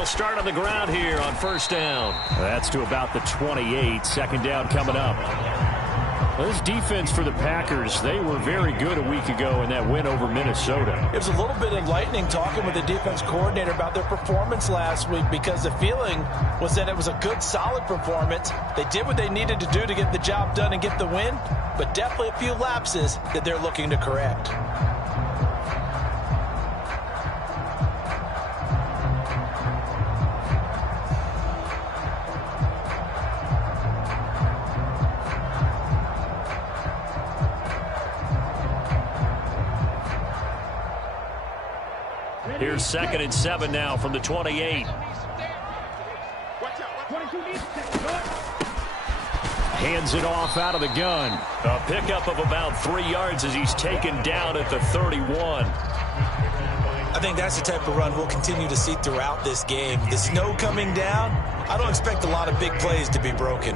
They'll start on the ground here on first down. That's to about the 28. Second down coming up. This defense for the Packers, they were very good a week ago in that win over Minnesota. It was a little bit enlightening talking with the defense coordinator about their performance last week, because the feeling was that it was a good, solid performance. They did what they needed to do to get the job done and get the win, but definitely a few lapses that they're looking to correct. Here's 2nd and 7 now from the 28. Hands it off out of the gun. A pickup of about 3 yards as he's taken down at the 31. I think that's the type of run we'll continue to see throughout this game. The snow coming down, I don't expect a lot of big plays to be broken.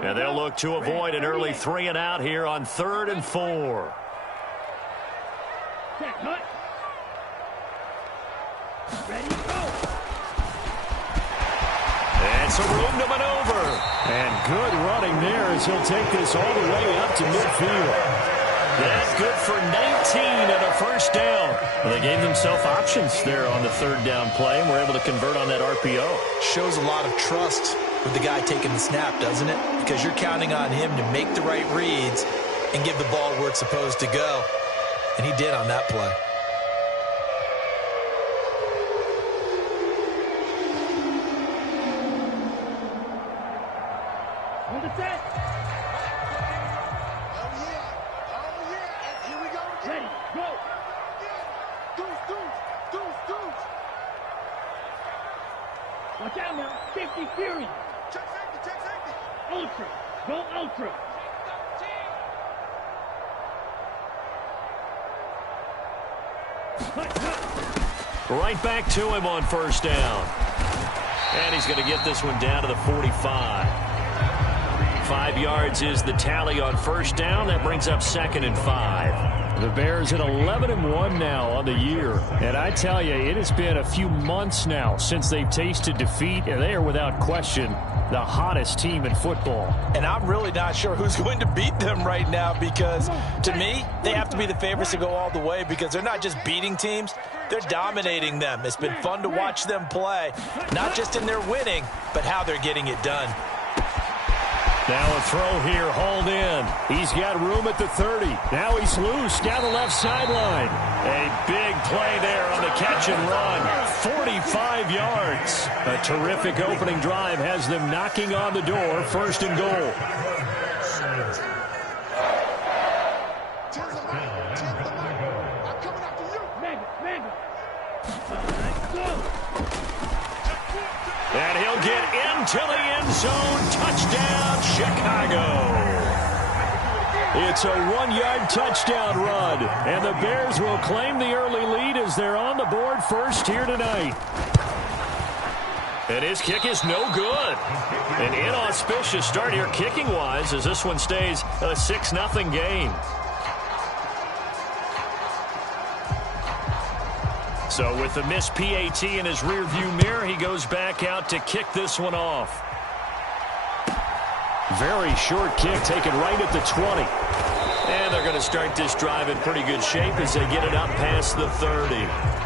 And they'll look to avoid an early 3 and out here on 3rd and 4. And some room to maneuver. And good running there as he'll take this all the way up to midfield. That's good for 19 and a first down. Well, they gave themselves options there on the 3rd down play, and were able to convert on that RPO. Shows a lot of trust with the guy taking the snap, doesn't it? Because you're counting on him to make the right reads and give the ball where it's supposed to go. And he did on that play. Watch out now. Safety Fury. Check safety. Ultra. Go ultra. Right back to him on first down. And he's going to get this one down to the 45. 5 yards is the tally on first down. That brings up 2nd and 5. The Bears at 11-1 now on the year. And I tell you, it has been a few months now since they've tasted defeat, and they are without question the hottest team in football. And I'm really not sure who's going to beat them right now, because to me, they have to be the favorites to go all the way, because they're not just beating teams, they're dominating them. It's been fun to watch them play, not just in their winning, but how they're getting it done. Now a throw here, hauled in. He's got room at the 30. Now he's loose down the left sideline. A big play there on the catch and run. 45 yards. A terrific opening drive has them knocking on the door. 1st and goal. And he'll get into the end zone. Touchdown, Chicago. It's a 1-yard touchdown run. And the Bears will claim the early lead as they're on the board first here tonight. And his kick is no good. An inauspicious start here kicking-wise as this one stays a 6-0 game. So with the missed PAT in his rearview mirror, he goes back out to kick this one off. Very short kick taken right at the 20. And they're going to start this drive in pretty good shape as they get it up past the 30.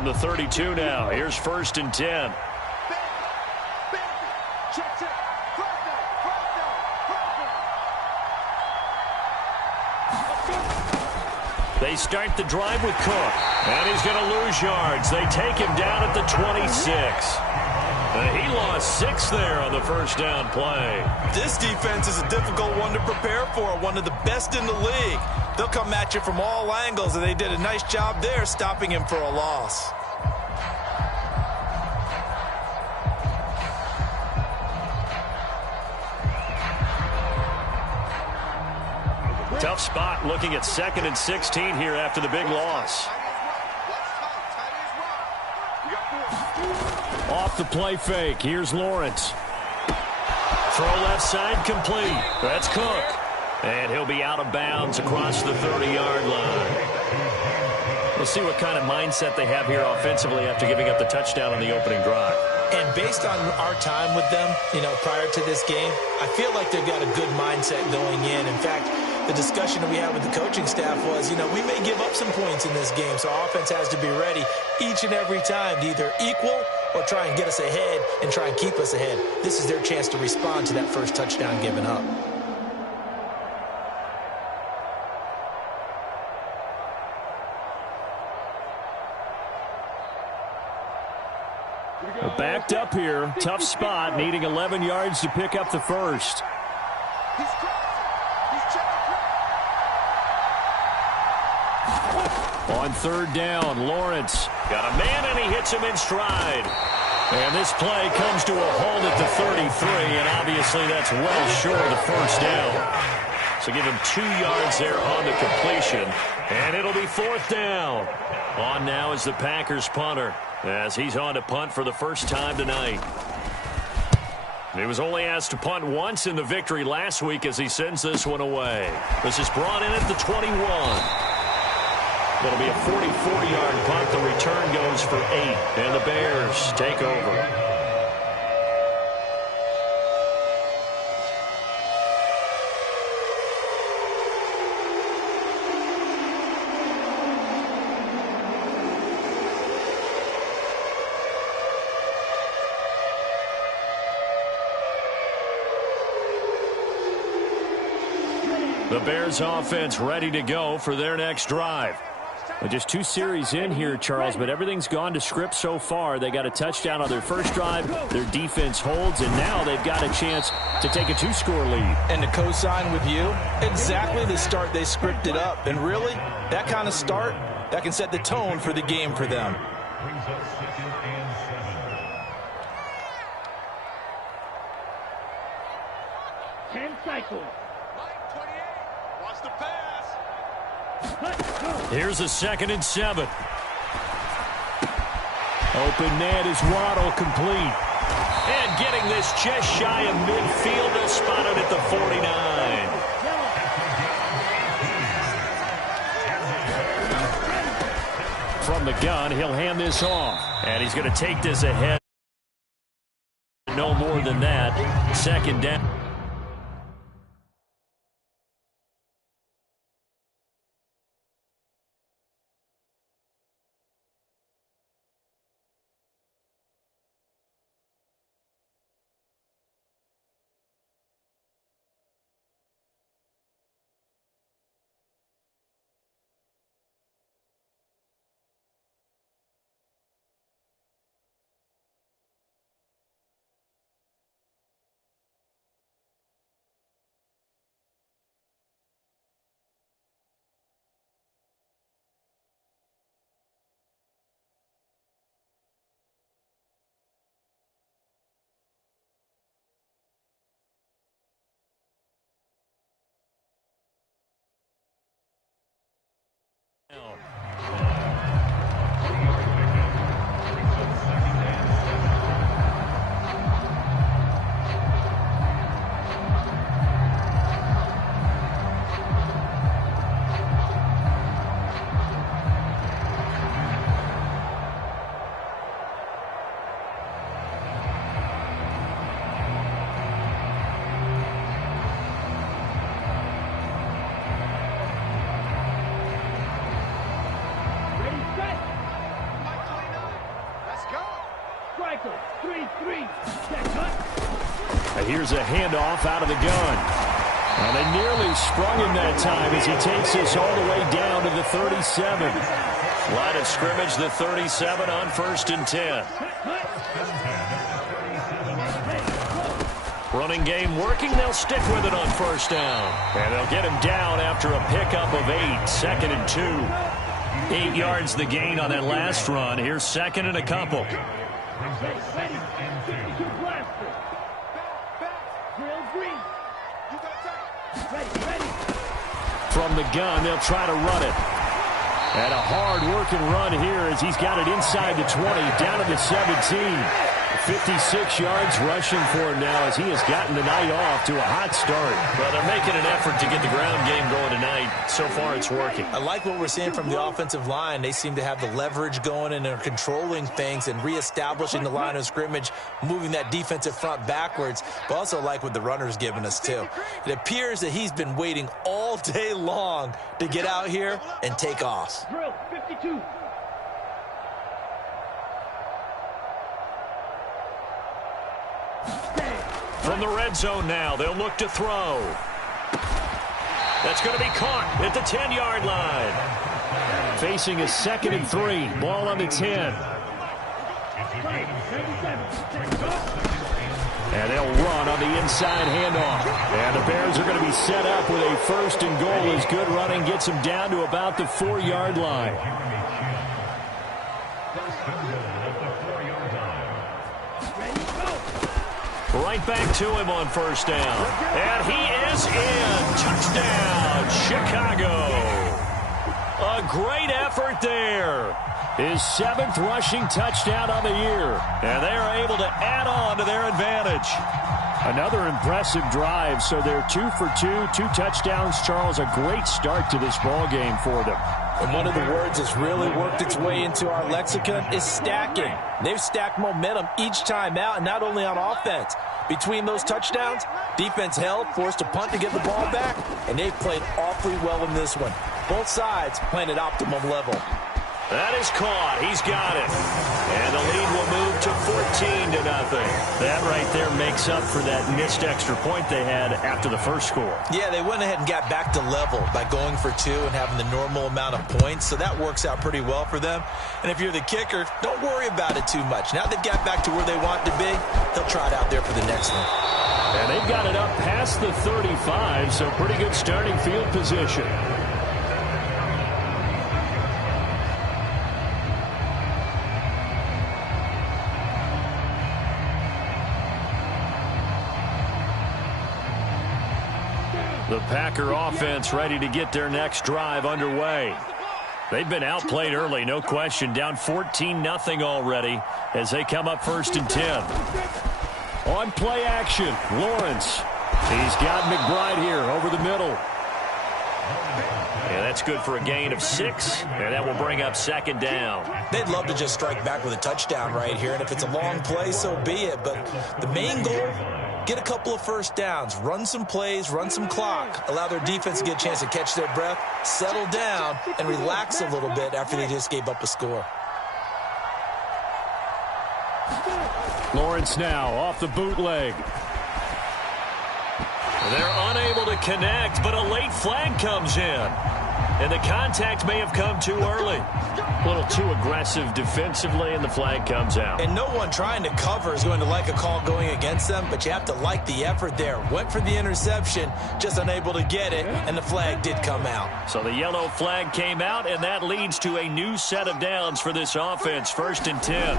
From the 32 now, here's 1st and 10. They start the drive with Cook. And he's going to lose yards. They take him down at the 26. He lost 6 there on the first down play. This defense is a difficult one to prepare for, one of the best in the league. They'll come at you from all angles, and they did a nice job there stopping him for a loss. Tough spot looking at 2nd and 16 here after the big loss. Off the play fake. Here's Lawrence. Throw left side complete. That's Cook. And he'll be out of bounds across the 30-yard line. We'll see what kind of mindset they have here offensively after giving up the touchdown on the opening drive. And based on our time with them, prior to this game, I feel like they've got a good mindset going in. In fact, the discussion that we had with the coaching staff was, we may give up some points in this game, so our offense has to be ready each and every time to either equal or try and get us ahead and try and keep us ahead. This is their chance to respond to that first touchdown given up. They're backed up here. Tough spot, needing 11 yards to pick up the first. On 3rd down, Lawrence. Got a man, and he hits him in stride. And this play comes to a halt at the 33, and obviously that's well short of the first down. So give him 2 yards there on the completion, and it'll be 4th down. On now is the Packers punter, as he's on to punt for the first time tonight. He was only asked to punt once in the victory last week as he sends this one away. This is brought in at the 21. It'll be a 44-yard punt. The return goes for 8, and the Bears take over. The Bears offense ready to go for their next drive. Well, just 2 series in here, Charles, but everything's gone to script so far. They got a touchdown on their first drive. Their defense holds, and now they've got a chance to take a 2-score lead. And to co-sign with you, exactly the start they scripted up. And really, that kind of start, that can set the tone for the game for them. Cycles. Here's a 2nd and 7. Open net is Waddle, complete. And getting this just shy of midfield, they'll spot it at the 49. From the gun, he'll hand this off. And he's going to take this ahead. No more than that. 2nd down. Here's a handoff out of the gun. Well, they nearly sprung him that time as he takes us all the way down to the 37. Line of scrimmage, the 37 on 1st and 10. Running game working. They'll stick with it on 1st down. And they'll get him down after a pickup of 8. 2nd and 2. 8 yards the gain on that last run. Here's 2nd and a couple. From the gun, they'll try to run it. And a hard-working run here as he's got it inside the 20, down to the 17. 56 yards rushing for him now as he has gotten the night off to a hot start. Well, they're making an effort to get the ground game going tonight. So far, it's working. I like what we're seeing from the offensive line. They seem to have the leverage going, and they're controlling things and reestablishing the line of scrimmage, moving that defensive front backwards. But also like what the runner's giving us, too. It appears that he's been waiting all day long to get out here and take off. Drill 52. From the red zone now, they'll look to throw. That's going to be caught at the 10-yard line. Facing a 2nd and 3. Ball on the 10. And they'll run on the inside handoff. And the Bears are going to be set up with a 1st and goal as good running gets them down to about the 4-yard line. Right back to him on 1st down. And he is in. Touchdown, Chicago. A great effort there. His 7th rushing touchdown on the year. And they are able to add on to their advantage. Another impressive drive, so they're 2 for 2, 2 touchdowns. Charles, a great start to this ball game for them. And one of the words that's really worked its way into our lexicon is stacking. They've stacked momentum each time out, and not only on offense. Between those touchdowns, defense held, forced a punt to get the ball back, and they've played awfully well in this one. Both sides playing at optimum level. That is caught. He's got it. And the lead will move to 14-0. That right there makes up for that missed extra point they had after the first score. Yeah, they went ahead and got back to level by going for 2 and having the normal amount of points, so that works out pretty well for them. And if you're the kicker, don't worry about it too much. Now they've got back to where they want to be, they'll try it out there for the next one. And they've got it up past the 35, so pretty good starting field position. The Packer offense ready to get their next drive underway. They've been outplayed early, no question. Down 14-0 already as they come up 1st and 10. On play action, Lawrence. He's got McBride here over the middle. Yeah, that's good for a gain of 6, and that will bring up 2nd down. They'd love to just strike back with a touchdown right here, and if it's a long play, so be it. But the main goal, get a couple of 1st downs, run some plays, run some clock, allow their defense to get a chance to catch their breath, settle down, and relax a little bit after they just gave up a score. Lawrence now off the bootleg. They're unable to connect, but a late flag comes in. And the contact may have come too early. A little too aggressive defensively, and the flag comes out. And no one trying to cover is going to like a call going against them, but you have to like the effort there. Went for the interception, just unable to get it, and the flag did come out. So the yellow flag came out, and that leads to a new set of downs for this offense. 1st and 10.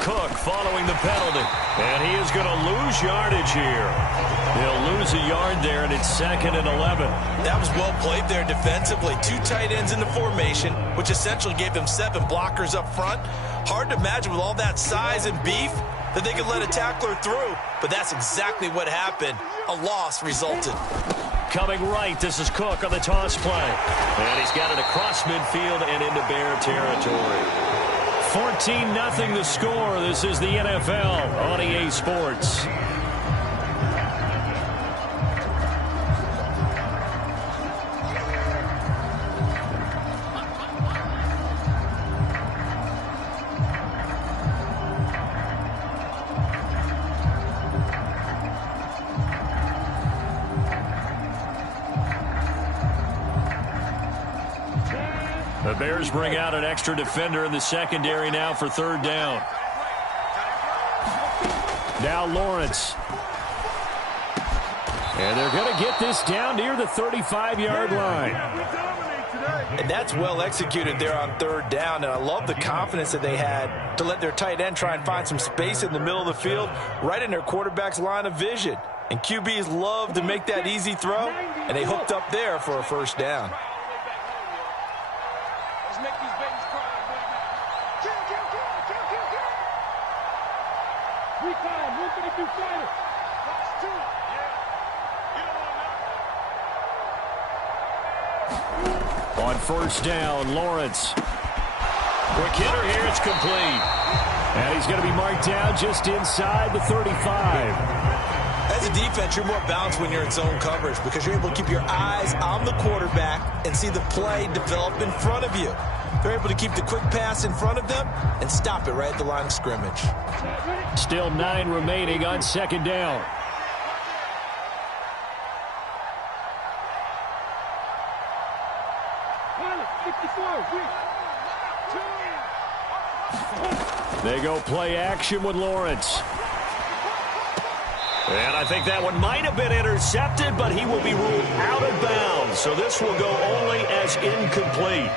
Cook following the penalty, and he is going to lose yardage here. He'll lose a yard there, and it's 2nd and 11. That was well played there defensively. 2 tight ends in the formation, which essentially gave them 7 blockers up front. Hard to imagine with all that size and beef that they could let a tackler through, but that's exactly what happened. A loss resulted. Coming right, this is Cook on the toss play. And he's got it across midfield and into Bear territory. 14-0 the score. This is the NFL on EA Sports. The Bears bring out an extra defender in the secondary now for third down. Now Lawrence. And they're going to get this down near the 35-yard line. And that's well executed there on third down. And I love the confidence that they had to let their tight end try and find some space in the middle of the field, right in their quarterback's line of vision. And QBs love to make that easy throw, and they hooked up there for a first down. On first down, Lawrence. Quick hitter here, it's complete. And he's going to be marked down just inside the 35. As a defense, you're more balanced when you're in zone coverage because you're able to keep your eyes on the quarterback and see the play develop in front of you. They're able to keep the quick pass in front of them and stop it right at the line of scrimmage. Still 9 remaining on second down. They go play action with Lawrence. And I think that one might have been intercepted, but he will be ruled out of bounds. So this will go only as incomplete.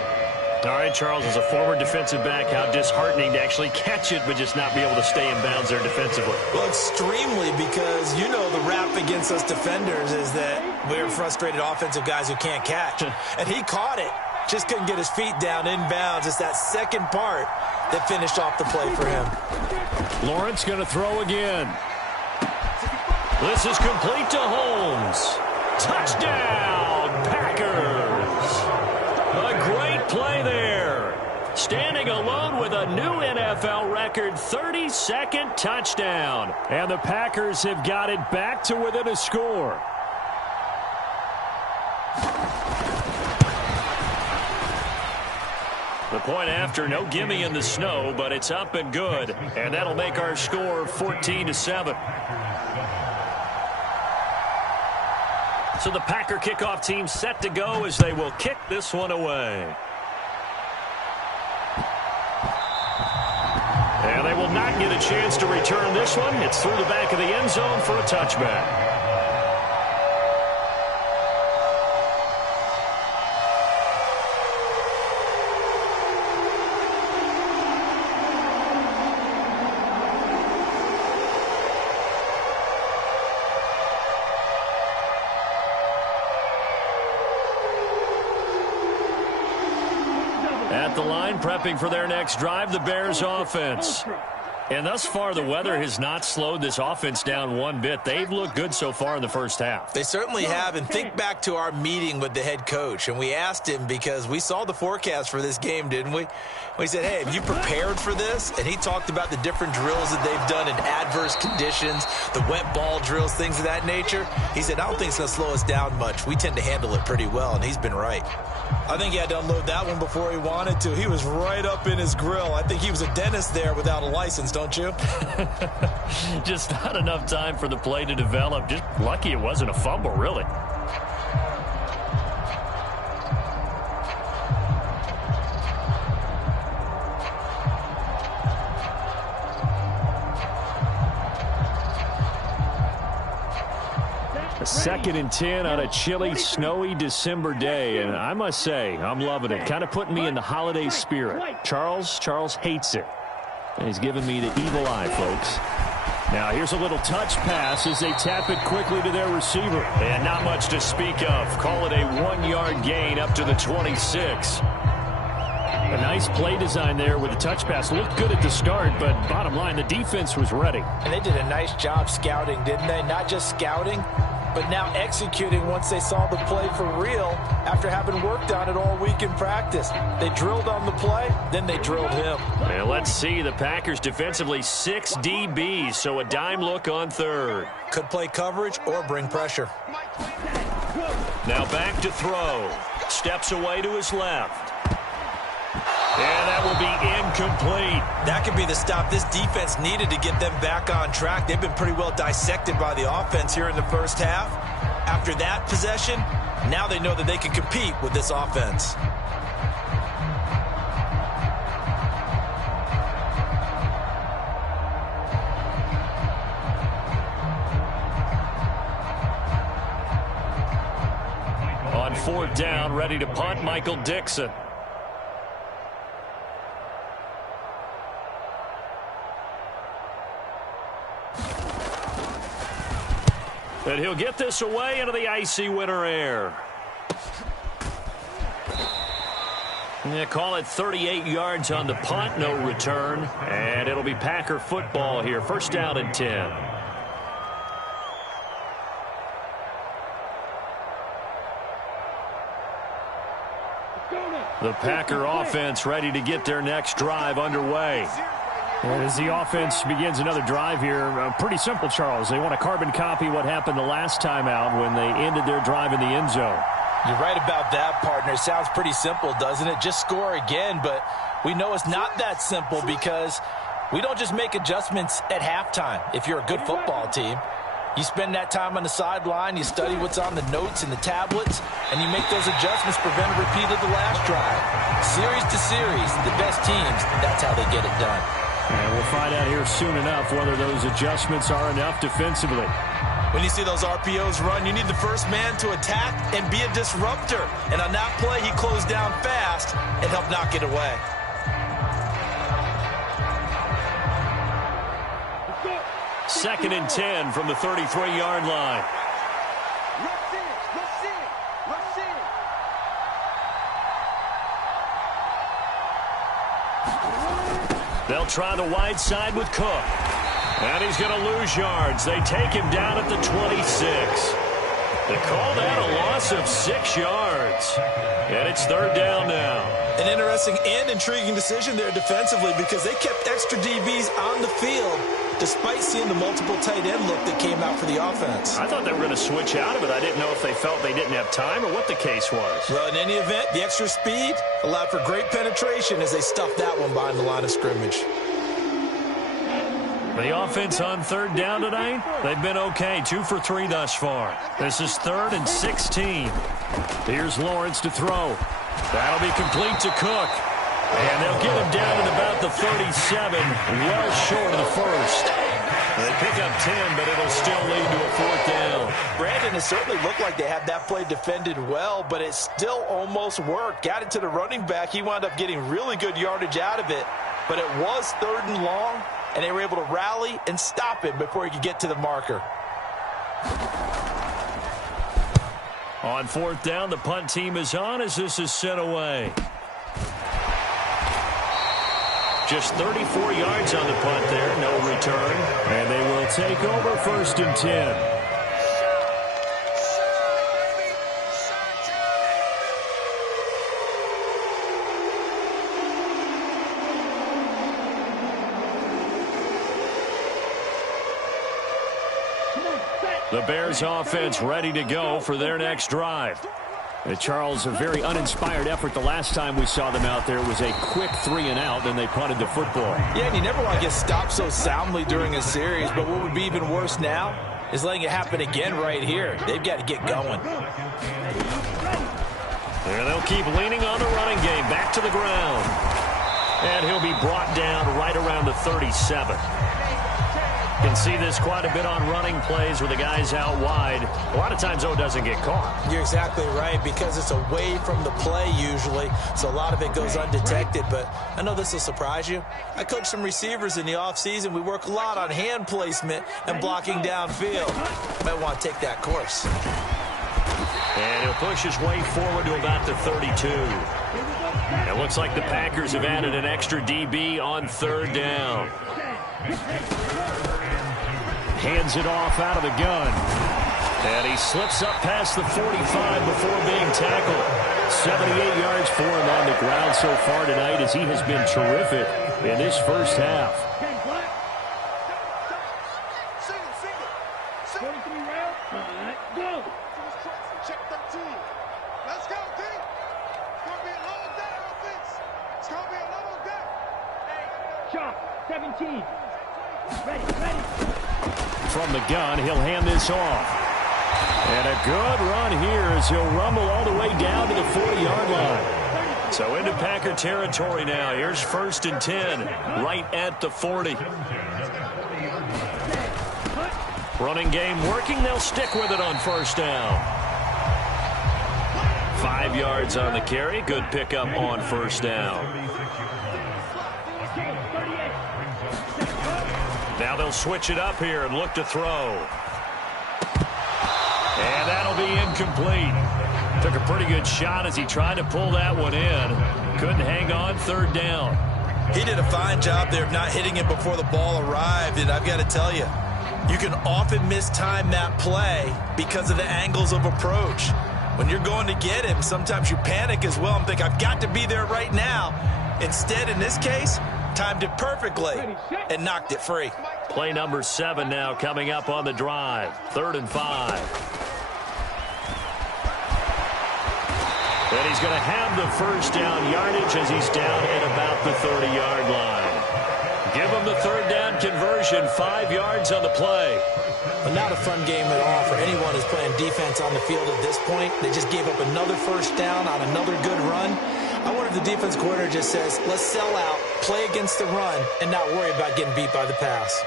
All right, Charles, as a former defensive back, how disheartening to actually catch it but just not be able to stay in bounds there defensively. Well, extremely, because you know the rap against us defenders is that we're frustrated offensive guys who can't catch. And he caught it. Just couldn't get his feet down in bounds. It's that second part that finished off the play for him. Lawrence going to throw again. This is complete to Holmes. Touchdown, Packers. A great play there. Standing alone with a new NFL record 32nd touchdown. And the Packers have got it back to within a score. The point after, no gimme in the snow, but it's up and good. And that'll make our score 14-7. So the Packer kickoff team set to go as they will kick this one away. And they will not get a chance to return this one. It's through the back of the end zone for a touchback. At the line, prepping for their next drive, the Bears offense. And thus far, the weather has not slowed this offense down one bit. They've looked good so far in the first half. They certainly have. And think back to our meeting with the head coach. And we asked him because we saw the forecast for this game, didn't we? We said, hey, have you prepared for this? And he talked about the different drills that they've done in adverse conditions, the wet ball drills, things of that nature. He said, I don't think it's going to slow us down much. We tend to handle it pretty well, and he's been right. I think he had to unload that one before he wanted to. He was right up in his grill. I think he was a dentist there without a license, don't you? Just not enough time for the play to develop. Just lucky it wasn't a fumble, really. A 2nd and 10 on a chilly, snowy December day. And I must say, I'm loving it. Kind of putting me in the holiday spirit. Charles hates it. And he's giving me the evil eye, folks. Now here's a little touch pass as they tap it quickly to their receiver. And not much to speak of. Call it a 1-yard gain up to the 26. A nice play design there with the touch pass. Looked good at the start, but bottom line, the defense was ready. And they did a nice job scouting, didn't they? Not just scouting, but now executing once they saw the play for real after having worked on it all week in practice. They drilled on the play, then they drilled him. And let's see, the Packers defensively 6 DBs, so a dime look on third. Could play coverage or bring pressure. Now back to throw. Steps away to his left. And that will be incomplete. That could be the stop this defense needed to get them back on track. They've been pretty well dissected by the offense here in the first half. After that possession, now they know that they can compete with this offense. on 4th down, ready to punt, Michael Dixon. And he'll get this away into the icy winter air. Yeah, call it 38 yards on the punt, no return. And it'll be Packer football here. 1st down and 10. The Packer offense ready to get their next drive underway. And as the offense begins another drive here, pretty simple, Charles. They want to carbon copy what happened the last time out when they ended their drive in the end zone. You're right about that, partner. Sounds pretty simple, doesn't it? Just score again, but we know it's not that simple because we don't just make adjustments at halftime. If you're a good football team, you spend that time on the sideline, you study what's on the notes and the tablets, and you make those adjustments, prevent a repeat of the last drive. Series to series, the best teams, that's how they get it done. And we'll find out here soon enough whether those adjustments are enough defensively. When you see those RPOs run, you need the first man to attack and be a disruptor. And on that play, he closed down fast and helped knock it away. Second and 10 from the 33-yard line. They'll try the wide side with Cook. And he's going to lose yards. They take him down at the 26. They call that a loss of 6 yards. And it's 3rd down now. An interesting and intriguing decision there defensively because they kept extra DBs on the field despite seeing the multiple tight end look that came out for the offense. I thought they were going to switch out of it. I didn't know if they felt they didn't have time or what the case was. Well, in any event, the extra speed allowed for great penetration as they stuffed that one behind the line of scrimmage. The offense on 3rd down tonight, they've been okay. 2 for 3 thus far. This is 3rd and 16. Here's Lawrence to throw. That'll be complete to Cook. And they'll get him down at about the 37, well short of the first. They pick up 10, but it'll still lead to a 4th down. Brandon, it certainly looked like they had that play defended well, but it still almost worked. Got it to the running back. He wound up getting really good yardage out of it, but it was 3rd and long, and they were able to rally and stop him before he could get to the marker. On 4th down, the punt team is on as this is sent away. Just 34 yards on the punt there, no return. And they will take over 1st and 10. The Bears offense ready to go for their next drive. Charles, a very uninspired effort the last time we saw them out there. It was a quick 3 and out, then they punted the football. Yeah, and you never want to get stopped so soundly during a series, but what would be even worse now is letting it happen again right here. They've got to get going. And they'll keep leaning on the running game, back to the ground. And he'll be brought down right around the 37. You can see this quite a bit on running plays where the guy's out wide. A lot of times, though, it doesn't get caught. You're exactly right, because it's away from the play usually, so a lot of it goes undetected. But I know this will surprise you. I coach some receivers in the offseason. We work a lot on hand placement and blocking downfield. Might want to take that course. And he'll push his way forward to about the 32. It looks like the Packers have added an extra DB on 3rd down. Hands it off out of the gun. And he slips up past the 45 before being tackled. 78 yards for him on the ground so far tonight as he has been terrific in this first half. 43 rounds. Go. Check 13. Let's go, D. It's going to be a long day, offense. It's going to be a long day. Chop. 17. Ready. From the gun, he'll hand this off. And a good run here as he'll rumble all the way down to the 40-yard line. So into Packer territory now. Here's 1st and 10, right at the 40. Running game working. They'll stick with it on 1st down. 5 yards on the carry. Good pickup on first down. Now they'll switch it up here and look to throw. And that'll be incomplete. Took a pretty good shot as he tried to pull that one in. Couldn't hang on, third down. He did a fine job there of not hitting it before the ball arrived, and I've got to tell you, you can often mistime that play because of the angles of approach. When you're going to get him, sometimes you panic as well and think, I've got to be there right now. Instead, in this case, timed it perfectly and knocked it free. Play number 7 now coming up on the drive. 3rd and 5. And he's going to have the first down yardage as he's down at about the 30-yard line. Give him the third down conversion, 5 yards on the play. But not a fun game at all for anyone who's playing defense on the field at this point. They just gave up another first down on another good run. I wonder if the defense coordinator just says, let's sell out, play against the run, and not worry about getting beat by the pass.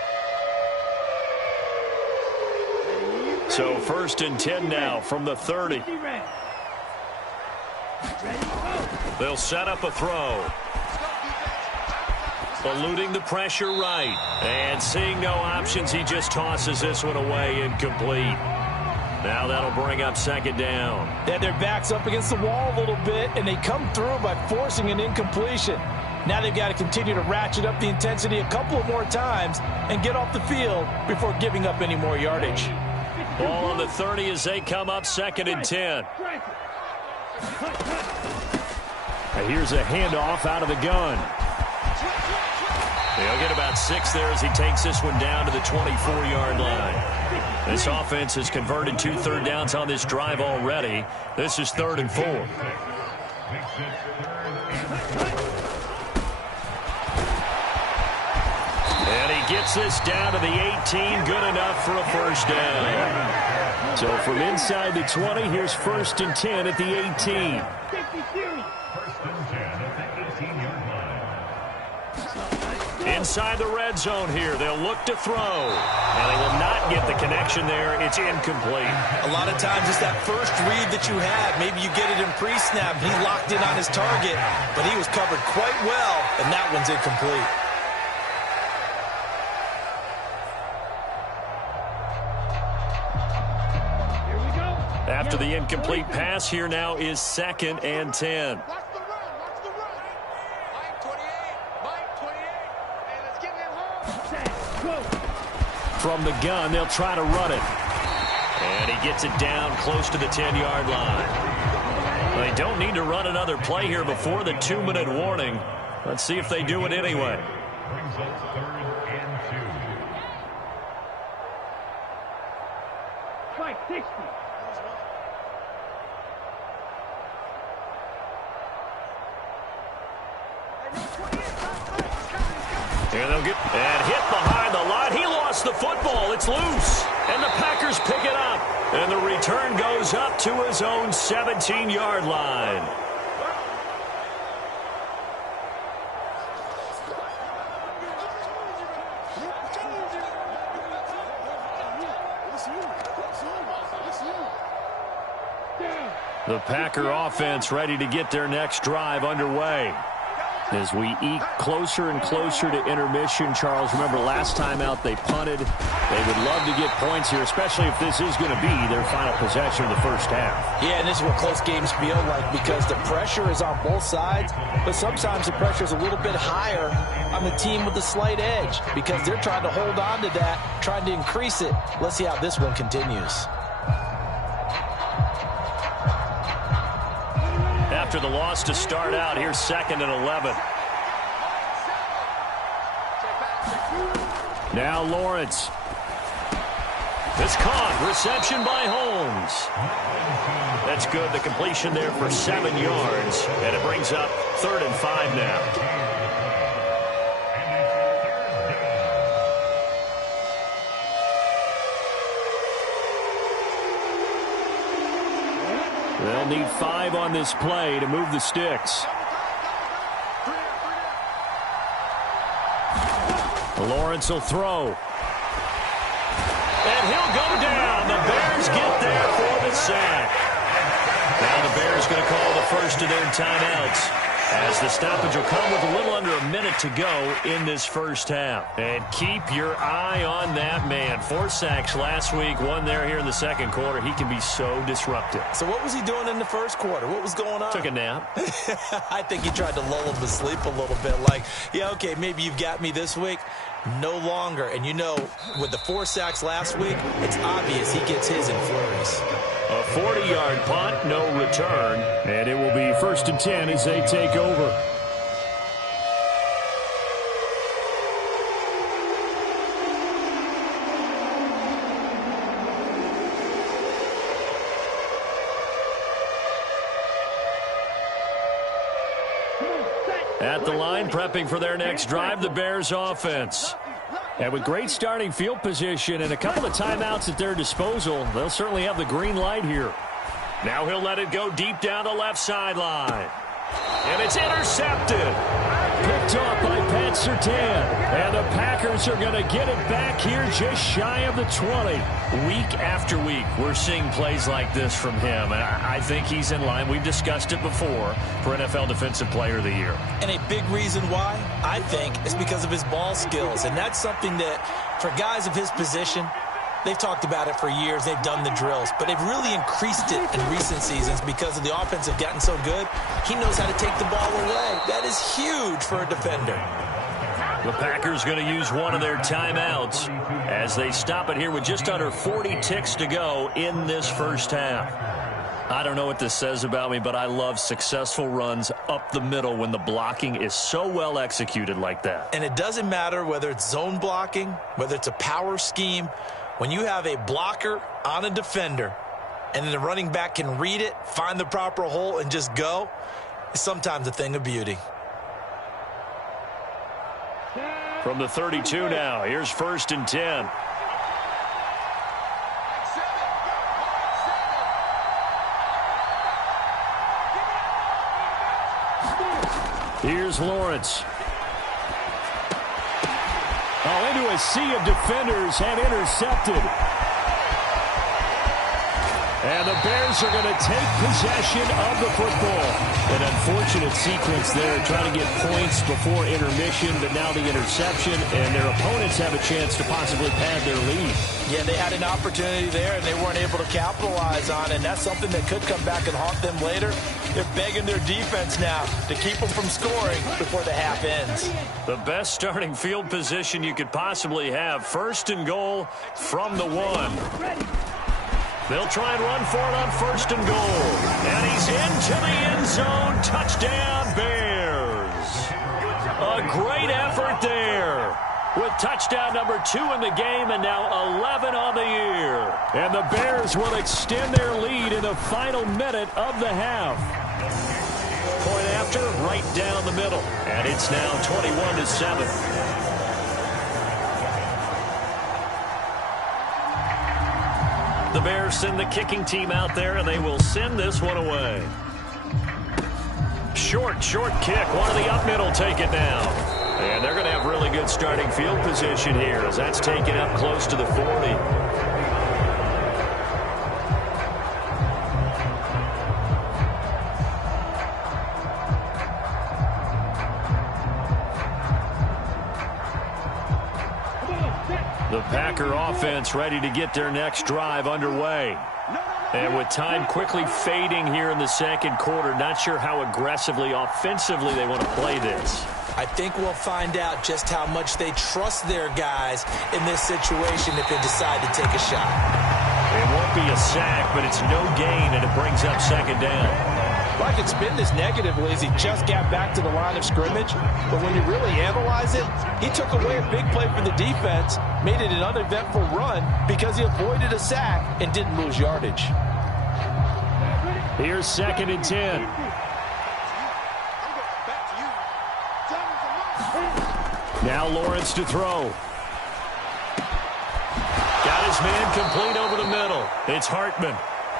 So 1st and 10 now from the 30. They'll set up a throw. Eluding the pressure right. And seeing no options, he just tosses this one away, incomplete. Now that'll bring up 2nd down. Yeah, their back's up against the wall a little bit, and they come through by forcing an incompletion. Now they've got to continue to ratchet up the intensity a couple of more times and get off the field before giving up any more yardage. Ball on the 30 as they come up 2nd and 10. Here's a handoff out of the gun. He'll get about 6 there as he takes this one down to the 24-yard line. This offense has converted 2 third downs on this drive already. This is 3rd and 4. And he gets this down to the 18. Good enough for a first down. So from inside the 20, here's 1st and 10 at the 18. Inside the red zone here, they'll look to throw. And they will not get the connection there. It's incomplete. A lot of times it's that first read that you have. Maybe you get it in pre-snap. He locked in on his target, but he was covered quite well, and that one's incomplete. After the incomplete pass, here now is 2nd and 10. Watch the run. Watch the run. Mike 28. Mike 28. Hey, let's get him home. From the gun, they'll try to run it. And he gets it down close to the 10-yard line. They don't need to run another play here before the 2-minute warning. Let's see if they do it anyway. Brings us 3rd and 2. Strike 60. Here they'll get and hit behind the line. He lost the football. It's loose. And the Packers pick it up. And the return goes up to his own 17-yard line. The Packer offense ready to get their next drive underway. As we eke closer and closer to intermission, Charles, remember last time out they punted. They would love to get points here, especially if this is going to be their final possession of the first half. Yeah, and this is what close games feel like because the pressure is on both sides, but sometimes the pressure is a little bit higher on the team with the slight edge because they're trying to hold on to that, trying to increase it. Let's see how this one continues. After the loss to start out, here's 2nd and 11. Now Lawrence. It's caught. Reception by Holmes. That's good. The completion there for 7 yards. And it brings up 3rd and 5 now. They'll need 5 on this play to move the sticks. Lawrence will throw. And he'll go down. The Bears get there for the sack. Now the Bears going to call the first of their timeouts, as the stoppage will come with a little under a minute to go in this first half. And keep your eye on that man. 4 sacks last week, 1 there here in the second quarter. He can be so disruptive. So what was he doing in the first quarter? What was going on? Took a nap. I think he tried to lull him to sleep a little bit. Like, yeah, okay, maybe you've got me this week. No longer. And you know, with the 4 sacks last week, it's obvious he gets his in flurries. A 40-yard punt, no return. And it will be 1st and 10 as they take over. At the line, prepping for their next drive, the Bears offense. And with great starting field position and a couple of timeouts at their disposal, they'll certainly have the green light here. Now he'll let it go deep down the left sideline. And it's intercepted. Picked off by Pat Surtain. And the Packers are going to get it back here just shy of the 20. Week after week, we're seeing plays like this from him. And I think he's in line. We've discussed it before for NFL Defensive Player of the Year. And a big reason why, I think, is because of his ball skills. And that's something that, for guys of his position, they've talked about it for years. They've done the drills. But they've really increased it in recent seasons because of the offense have gotten so good. He knows how to take the ball away. That is huge for a defender. The Packers going to use one of their timeouts as they stop it here with just under 40 ticks to go in this first half. I don't know what this says about me, but I love successful runs up the middle when the blocking is so well executed like that. And it doesn't matter whether it's zone blocking, whether it's a power scheme. When you have a blocker on a defender and then the running back can read it, find the proper hole, and just go, it's sometimes a thing of beauty. From the 32 now, here's 1st and 10. Here's Lawrence. Oh, into a sea of defenders and intercepted. And the Bears are going to take possession of the football. An unfortunate sequence there, trying to get points before intermission, but now the interception, and their opponents have a chance to possibly pad their lead. Yeah, they had an opportunity there, and they weren't able to capitalize on it, and that's something that could come back and haunt them later. They're begging their defense now to keep them from scoring before the half ends. The best starting field position you could possibly have. 1st and goal from the 1. They'll try and run for it on 1st and goal. And he's into the end zone. Touchdown, Bears. A great effort there. With touchdown number 2 in the game and now 11 on the year. And the Bears will extend their lead in the final minute of the half. Point after, right down the middle. And it's now 21-7. The Bears send the kicking team out there, and they will send this one away. Short kick. One of the up middle take it down. And they're going to have really good starting field position here as that's taken up close to the 40. The Packer offense ready to get their next drive underway. And with time quickly fading here in the second quarter, not sure how aggressively, offensively they want to play this. I think we'll find out just how much they trust their guys in this situation if they decide to take a shot. It won't be a sack, but it's no gain, and it brings up 2nd down. Well, I could spin this negatively as he just got back to the line of scrimmage. But when you really analyze it, he took away a big play for the defense, made it an uneventful run because he avoided a sack and didn't lose yardage. Here's 2nd and 10. Now Lawrence to throw. Got his man complete over the middle. It's Hartman.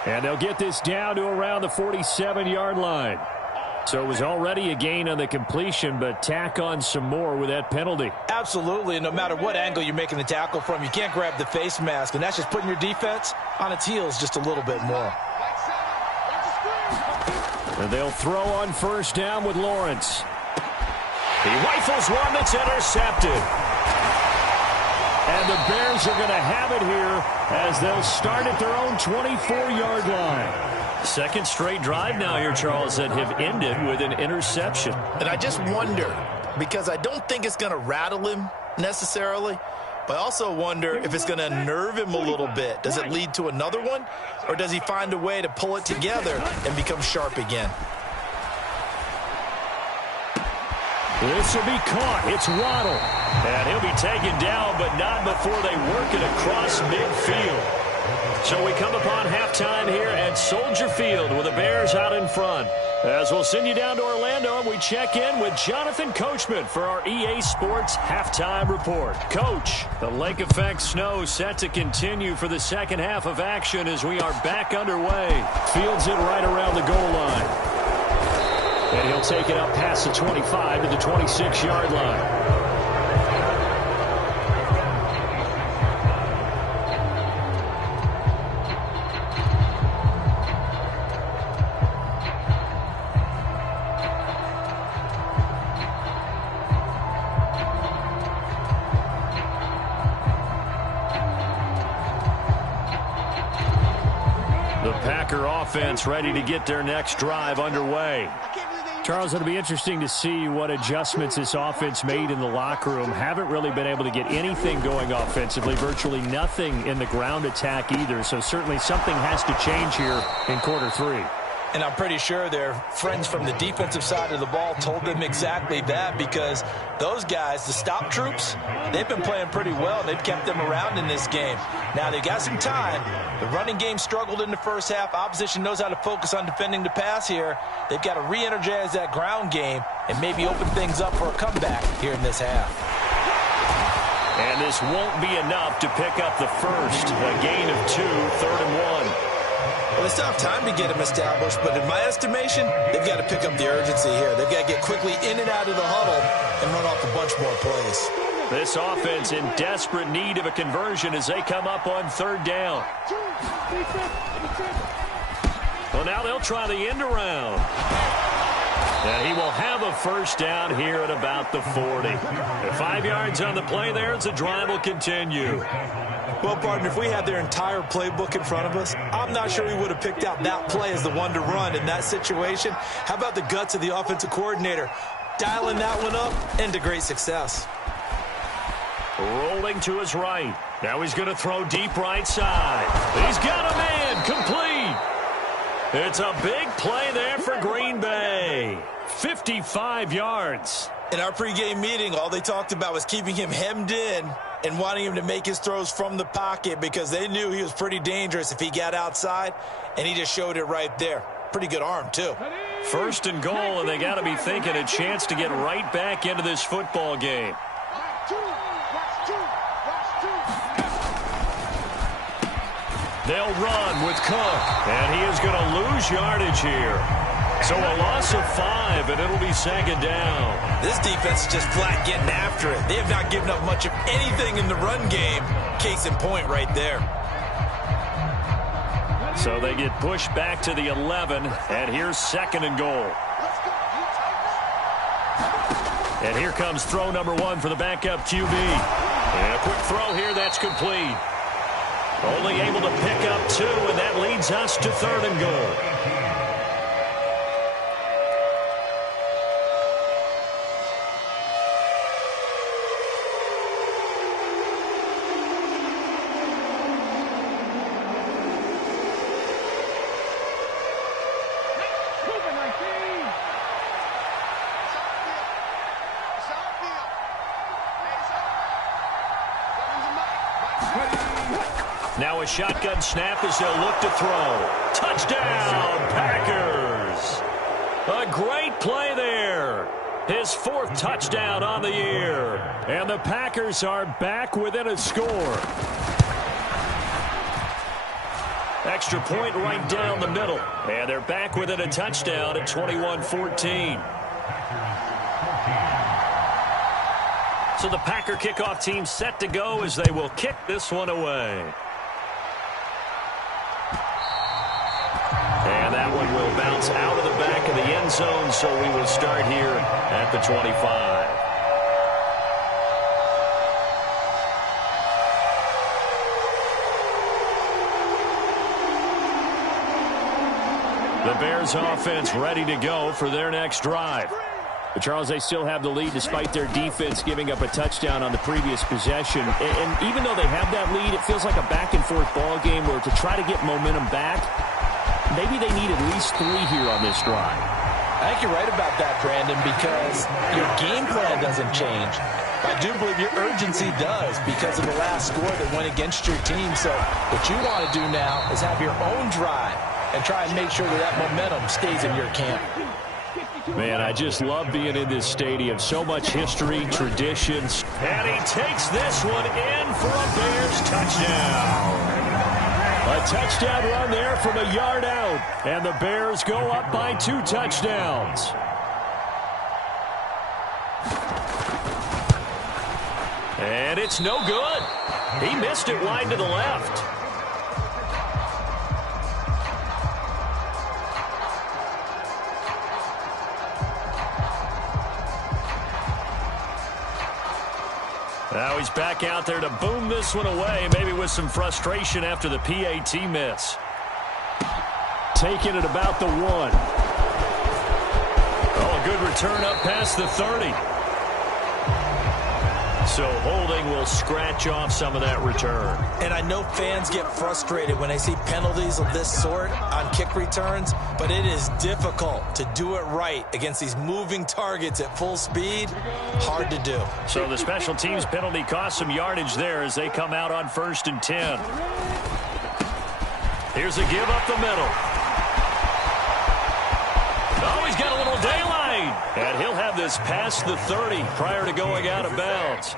And they'll get this down to around the 47-yard line. So it was already a gain on the completion, but tack on some more with that penalty. Absolutely, and no matter what angle you're making the tackle from, you can't grab the face mask, and that's just putting your defense on its heels just a little bit more. And they'll throw on first down with Lawrence. He rifles one that's intercepted. And the Bears are going to have it here as they'll start at their own 24-yard line. Second straight drive now here, Charles, that have ended with an interception. And I just wonder, because I don't think it's going to rattle him necessarily, but I also wonder if it's going to unnerve him a little bit. Does it lead to another one, or does he find a way to pull it together and become sharp again? This will be caught. It's Waddle. And he'll be taken down, but not before they work it across midfield. So we come upon halftime here at Soldier Field with the Bears out in front. As we'll send you down to Orlando, we check in with Jonathan Coachman for our EA Sports Halftime Report. Coach, the lake effect snow set to continue for the second half of action as we are back underway. Fields it right around the goal line. And he'll take it up past the 25 to the 26-yard line. Offense ready to get their next drive underway. Charles, it'll be interesting to see what adjustments this offense made in the locker room. Haven't really been able to get anything going offensively, virtually nothing in the ground attack either, so certainly something has to change here in quarter three. And I'm pretty sure their friends from the defensive side of the ball told them exactly that, because those guys, the stop troops, they've been playing pretty well. They've kept them around in this game. Now, they've got some time. The running game struggled in the first half. Opposition knows how to focus on defending the pass here. They've got to re-energize that ground game and maybe open things up for a comeback here in this half. And this won't be enough to pick up the first. A gain of 2, 3rd and 1. Well, they still have time to get them established, but in my estimation, they've got to pick up the urgency here. They've got to get quickly in and out of the huddle and run off a bunch more plays. This offense in desperate need of a conversion as they come up on 3rd down. Well, now they'll try the end around. And he will have a first down here at about the 40. 5 yards on the play there as the drive will continue. Well, partner, if we had their entire playbook in front of us, I'm not sure we would have picked out that play as the one to run in that situation. How about the guts of the offensive coordinator dialing that one up into great success? Rolling to his right. Now he's going to throw deep right side. He's got a man. Complete. It's a big play there for Green Bay. 55 yards. In our pregame meeting, all they talked about was keeping him hemmed in and wanting him to make his throws from the pocket because they knew he was pretty dangerous if he got outside, and he just showed it right there. Pretty good arm, too. 1st and goal, and they got to be thinking a chance to get right back into this football game. They'll run with Cook, and he is going to lose yardage here. So a loss of 5, and it'll be 2nd down. This defense is just flat getting after it. They have not given up much of anything in the run game. Case in point right there. So they get pushed back to the 11, and here's 2nd and goal. And here comes throw number 1 for the backup QB. And a quick throw here, that's complete. Only able to pick up 2, and that leads us to 3rd and goal. Now a shotgun snap as they'll look to throw. Touchdown, Packers! A great play there. His 4th touchdown on the year. And the Packers are back within a score. Extra point right down the middle. And they're back within a touchdown at 21-14. So the Packer kickoff team set to go as they will kick this one away. And that one will bounce out of the back of end zone, so we will start here at the 25. The Bears offense ready to go for their next drive. But Charles, they still have the lead despite their defense giving up a touchdown on the previous possession. And even though they have that lead, it feels like a back-and-forth ball game where to try to get momentum back, maybe they need at least 3 here on this drive. I think you're right about that, Brandon, because your game plan doesn't change. I do believe your urgency does because of the last score that went against your team. So what you want to do now is have your own drive and try and make sure that that momentum stays in your camp. Man, I just love being in this stadium. So much history, traditions. And he takes this one in for a Bears touchdown. A touchdown run there from a yard out. And the Bears go up by 2 touchdowns. And it's no good. He missed it wide to the left. Now he's back out there to boom this one away, maybe with some frustration after the PAT miss. Taking it about the 1. Oh, a good return up past the 30. So holding will scratch off some of that return. And I know fans get frustrated when they see penalties of this sort on kick returns, but it is difficult to do it right against these moving targets at full speed. Hard to do. So the special teams penalty cost some yardage there as they come out on 1st and 10. Here's a give up the middle. Oh, he's got a little daylight. And he'll have this past the 30 prior to going out of bounds.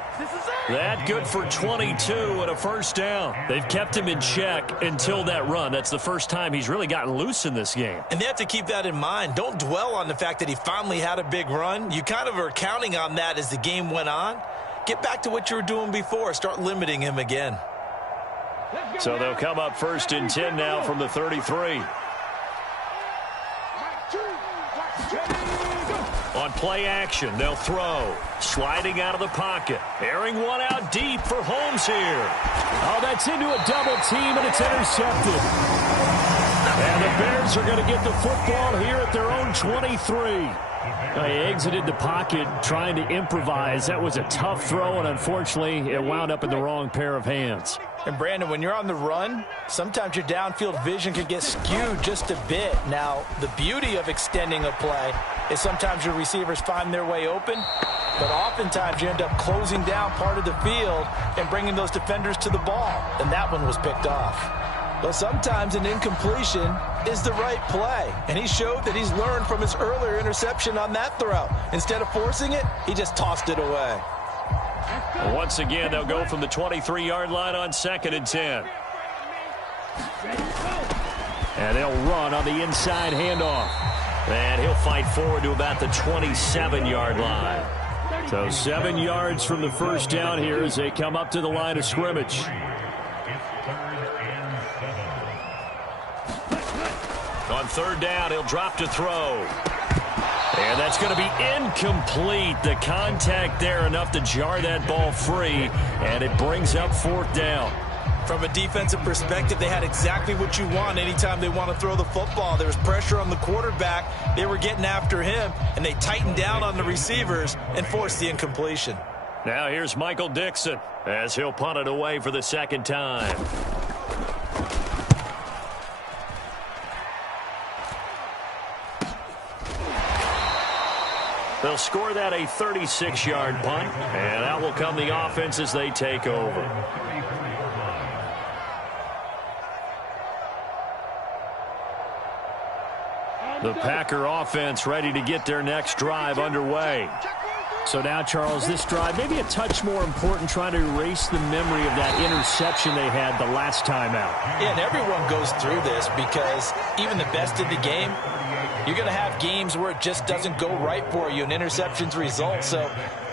That good for 22 and a first down. They've kept him in check until that run. That's the first time he's really gotten loose in this game. And they have to keep that in mind. Don't dwell on the fact that he finally had a big run. You kind of are counting on that as the game went on. Get back to what you were doing before. Start limiting him again. So they'll come up 1st and 10 now from the 33. On play action, they'll throw. Sliding out of the pocket. Airing one out deep for Holmes here. Oh, that's into a double team, and it's intercepted. And the Bears are going to get the football here at their own 23. They exited the pocket trying to improvise. That was a tough throw, and unfortunately, it wound up in the wrong pair of hands. And, Brandon, when you're on the run, sometimes your downfield vision can get skewed just a bit. Now, the beauty of extending a play is sometimes your receivers find their way open, but oftentimes you end up closing down part of the field and bringing those defenders to the ball, and that one was picked off. But sometimes an incompletion is the right play, and he showed that he's learned from his earlier interception on that throw. Instead of forcing it, he just tossed it away. Once again, they'll go from the 23-yard line on 2nd and 10. And they'll run on the inside handoff. And he'll fight forward to about the 27-yard line. So 7 yards from the first down here as they come up to the line of scrimmage. On 3rd down, he'll drop to throw. And that's going to be incomplete. The contact there enough to jar that ball free, and it brings up 4th down. From a defensive perspective, they had exactly what you want anytime they want to throw the football. There was pressure on the quarterback. They were getting after him, and they tightened down on the receivers and forced the incompletion. Now here's Michael Dixon as he'll punt it away for the 2nd time. They'll score that a 36-yard punt, and out will come the offense as they take over. The Packer offense ready to get their next drive underway. So now, Charles, this drive maybe a touch more important, trying to erase the memory of that interception they had the last time out. Yeah, and everyone goes through this because even the best in the game, you're going to have games where it just doesn't go right for you and interceptions result. So,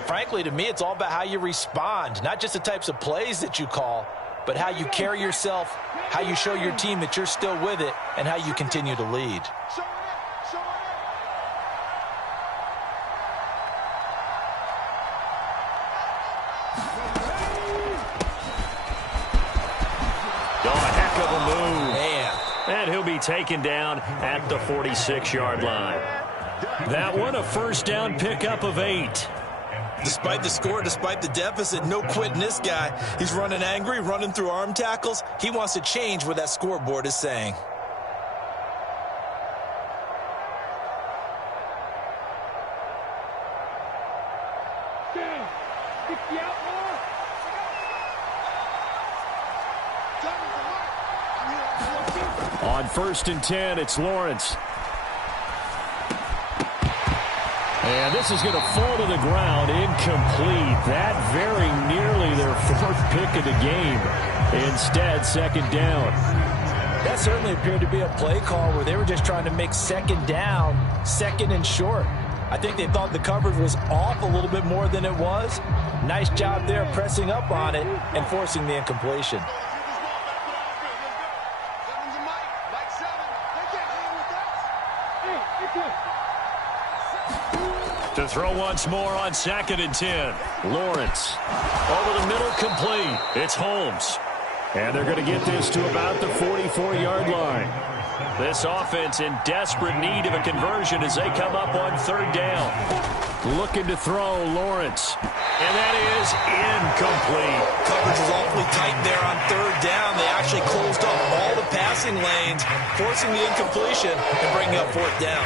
frankly, to me, it's all about how you respond, not just the types of plays that you call, but how you carry yourself, how you show your team that you're still with it, and how you continue to lead. And he'll be taken down at the 46-yard line. That one, a first down pickup of 8. Despite the score, despite the deficit, no quitting this guy. He's running angry, running through arm tackles. He wants to change what that scoreboard is saying. On 1st and 10, it's Lawrence. And this is going to fall to the ground, incomplete. That very nearly their 4th pick of the game. Instead, 2nd down. That certainly appeared to be a play call where they were just trying to make 2nd down, 2nd and short. I think they thought the coverage was off a little bit more than it was. Nice job there pressing up on it and forcing the incompletion. To throw once more on 2nd and 10. Lawrence. Over the middle, complete. It's Holmes. And they're going to get this to about the 44-yard line. This offense in desperate need of a conversion as they come up on 3rd down. Looking to throw, Lawrence. And that is incomplete. Coverage was awfully tight there on 3rd down. They actually closed off all the passing lanes, forcing the incompletion and bringing up 4th down.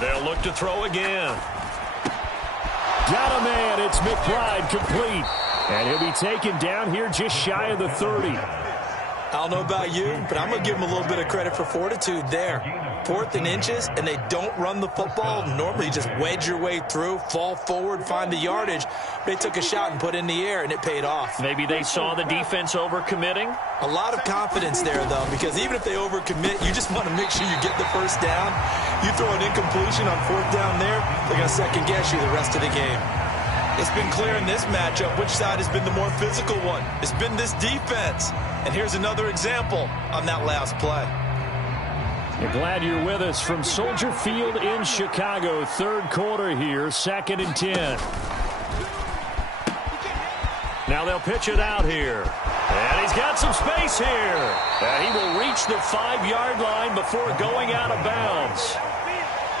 They'll look to throw again. Got a man. It's McBride, complete. And he'll be taken down here just shy of the 30. I don't know about you, but I'm going to give them a little bit of credit for fortitude there. 4th and inches, and they don't run the football. Normally, you just wedge your way through, fall forward, find the yardage. They took a shot and put it in the air, and it paid off. Maybe they saw the defense overcommitting. A lot of confidence there, though, because even if they overcommit, you just want to make sure you get the first down. You throw an incompletion on 4th down there, they're going to second-guess you the rest of the game. It's been clear in this matchup which side has been the more physical one. It's been this defense. And here's another example on that last play. We're glad you're with us from Soldier Field in Chicago. 3rd quarter here, 2nd and 10. Now they'll pitch it out here. And he's got some space here. And he will reach the 5-yard line before going out of bounds.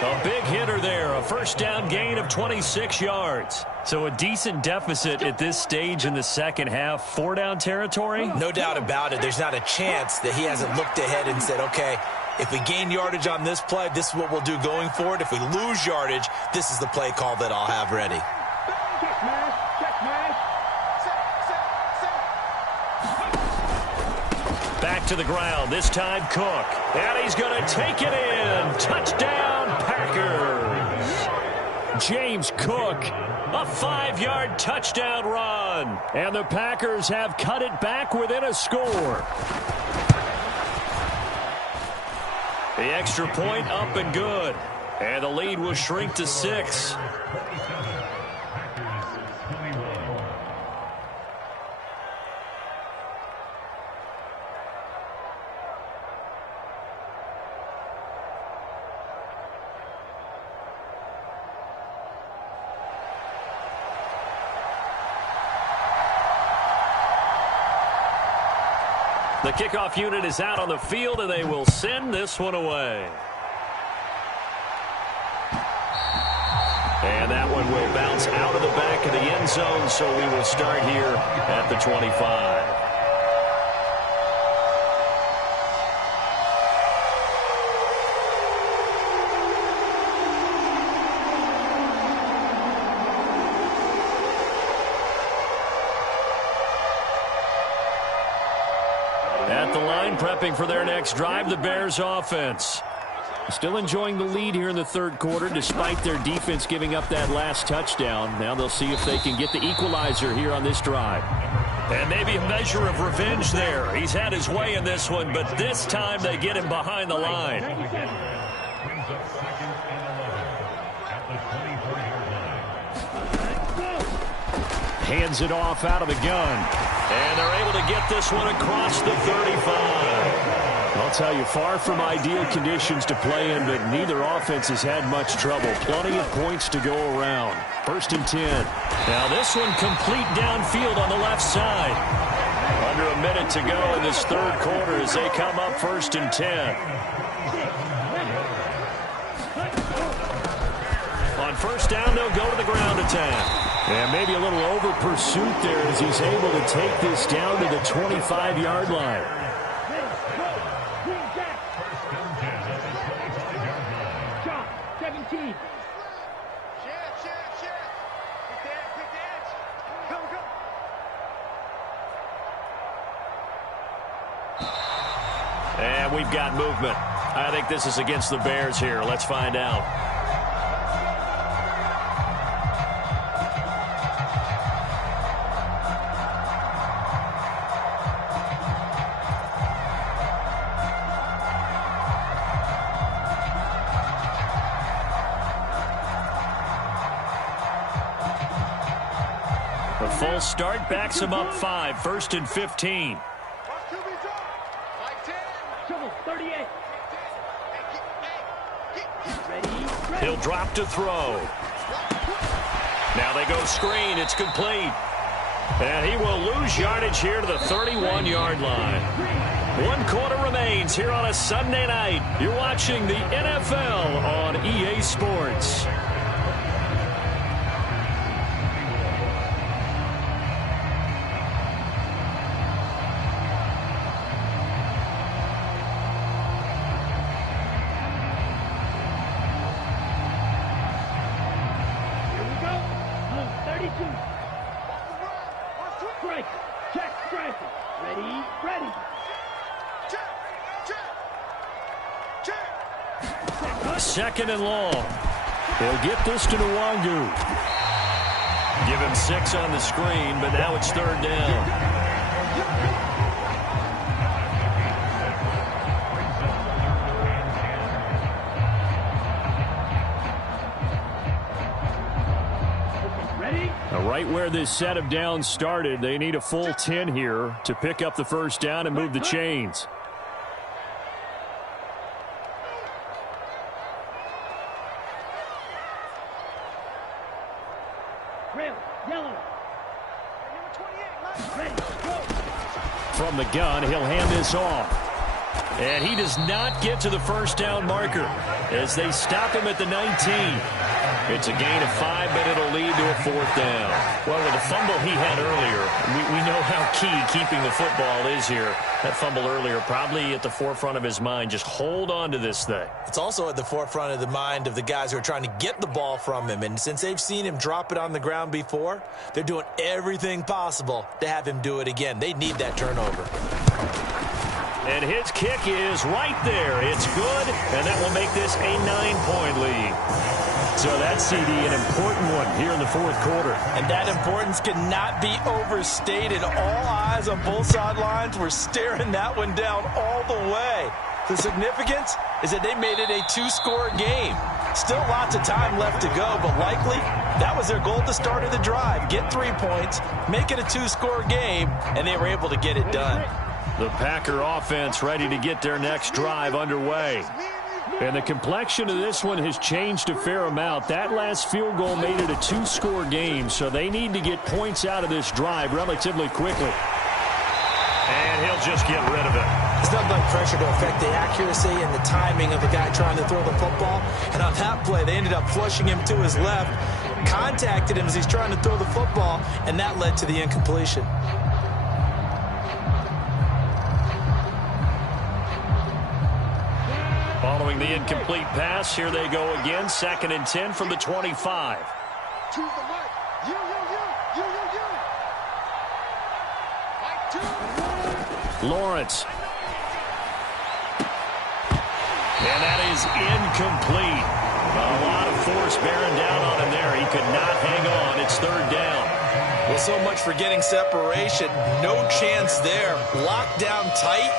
A big hitter there, a first down gain of 26 yards. So a decent deficit at this stage in the second half. 4-down territory? No doubt about it. There's not a chance that he hasn't looked ahead and said, okay, if we gain yardage on this play, this is what we'll do going forward. If we lose yardage, this is the play call that I'll have ready. Back to the ground, this time Cook. And he's going to take it in. Touchdown, Packers. James Cook, a 5-yard touchdown run. And the Packers have cut it back within a score. The extra point up and good. And the lead will shrink to 6. The kickoff unit is out on the field, and they will send this one away. And that one will bounce out of the back of the end zone, so we will start here at the 25. At the line, prepping for their next drive, the Bears offense. Still enjoying the lead here in the 3rd quarter, despite their defense giving up that last touchdown. Now they'll see if they can get the equalizer here on this drive. And maybe a measure of revenge there. He's had his way in this one, but this time they get him behind the line. hands it off out of the gun. And they're able to get this one across the 35. I'll tell you, far from ideal conditions to play in, but neither offense has had much trouble. Plenty of points to go around. 1st and 10. Now this one complete downfield on the left side. Under a minute to go in this third quarter as they come up 1st and 10. On 1st down, they'll go to the ground attack. And maybe a little over pursuit there as he's able to take this down to the 25-yard line. 17. And we've got movement. I think this is against the Bears here. Let's find out. The full start backs him up 5. 1st and 15. He'll drop to throw. Now they go screen. It's complete. And he will lose yardage here to the 31-yard line. 1 quarter remains here on a Sunday night. You're watching the NFL on EA Sports. Second and long. He'll get this to Nwangu. Give him 6 on the screen, but now it's 3rd down. Now, right where this set of downs started, they need a full 10 here to pick up the 1st down and move the chains. From the gun, he'll hand this off. And he does not get to the 1st down marker as they stop him at the 19. It's a gain of 5, but it'll lead to a 4th down. Well, with the fumble he had earlier, we know how key keeping the football is here. That fumble earlier probably at the forefront of his mind. Just hold on to this thing. It's also at the forefront of the mind of the guys who are trying to get the ball from him. And since they've seen him drop it on the ground before, they're doing everything possible to have him do it again. They need that turnover. And his kick is right there. It's good, and that will make this a 9-point lead. So that CD, an important one here in the 4th quarter. And that importance cannot be overstated. All eyes on both sidelines were staring that one down all the way. The significance is that they made it a 2-score game. Still lots of time left to go, but likely that was their goal at the start of the drive. Get 3 points, make it a 2-score game, and they were able to get it done. The Packer offense ready to get their next drive underway. And the complexion of this one has changed a fair amount. That last field goal made it a 2-score game, so they need to get points out of this drive relatively quickly. And he'll just get rid of it. It's nothing but pressure to affect the accuracy and the timing of the guy trying to throw the football. And on that play, they ended up flushing him to his left, contacted him as he's trying to throw the football, and that led to the incompletion. Following the incomplete pass, here they go again. 2nd and 10 from the 25. Choose the mic. You. Mic 2. Lawrence. And that is incomplete. A lot of force bearing down on him there. He could not hang on. It's 3rd down. Well, so much for getting separation. No chance there. Locked down tight,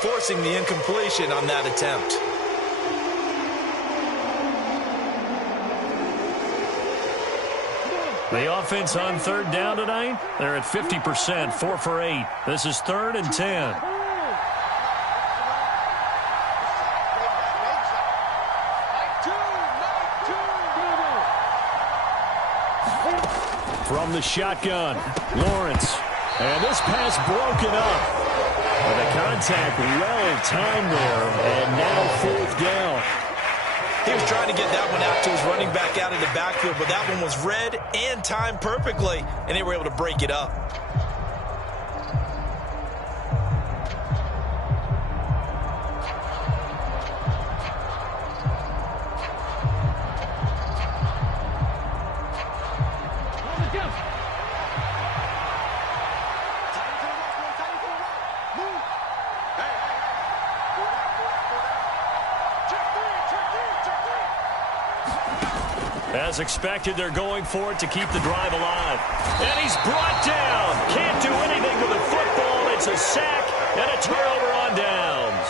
forcing the incompletion on that attempt. The offense on third down tonight, they're at 50%, 4 for 8. This is 3rd and 10. From the shotgun, Lawrence. And this pass broken up. And the contact well timed there. And now 4th down. He was trying to get that one out to his running back out of the backfield, but that one was read and timed perfectly, and they were able to break it up. As expected, they're going for it to keep the drive alive. And he's brought down. Can't do anything with the football. It's a sack and a turnover on downs.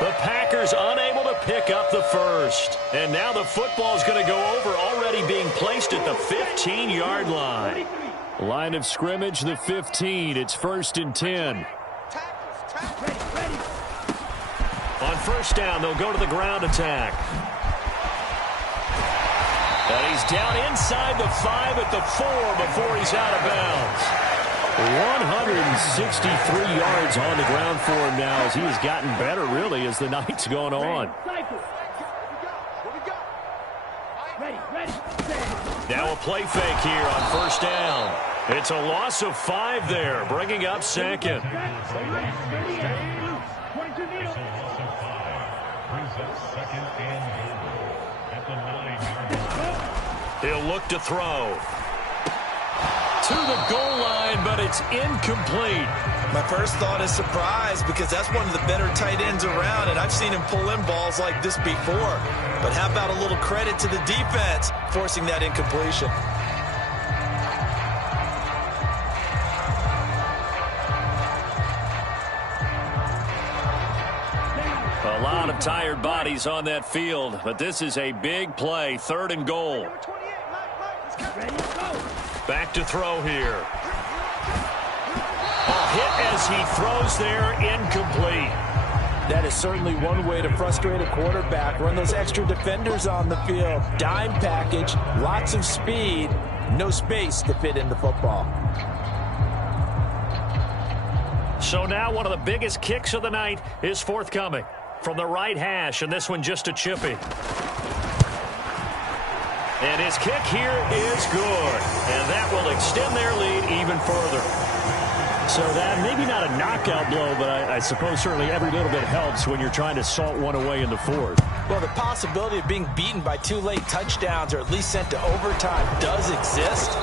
The Packers unable to pick up the first. And now the football's going to go over, already being placed at the 15-yard line. Line of scrimmage, the 15. It's 1st and 10. On first down, they'll go to the ground attack. And he's down inside the 5 at the 4 before he's out of bounds. 163 yards on the ground for him now as he has gotten better, really, as the night's gone on. Now a play fake here on first down. It's a loss of 5 there, bringing up 2nd. He'll look to throw. To the goal line, but it's incomplete. My first thought is surprise, because that's one of the better tight ends around, and I've seen him pull in balls like this before. But how about a little credit to the defense forcing that incompletion? A lot of tired bodies on that field, but this is a big play, 3rd and goal. Back to throw here. A hit as he throws there, incomplete. That is certainly one way to frustrate a quarterback. Run those extra defenders on the field. Dime package, lots of speed, no space to fit in the football. So now one of the biggest kicks of the night is forthcoming from the right hash, and this one just a chippy. And his kick here is good, and that will extend their lead even further. So that, maybe not a knockout blow, but I suppose certainly every little bit helps when you're trying to salt one away in the 4th. Well, the possibility of being beaten by 2 late touchdowns or at least sent to overtime does exist,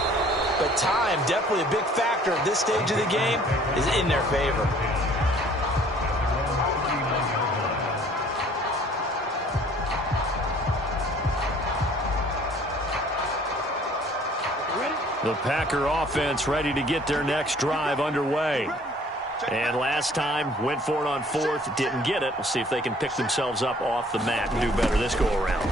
but time, definitely a big factor at this stage of the game, is in their favor. The Packer offense ready to get their next drive underway. And last time, went for it on 4th, didn't get it. We'll see if they can pick themselves up off the mat and do better this go-around.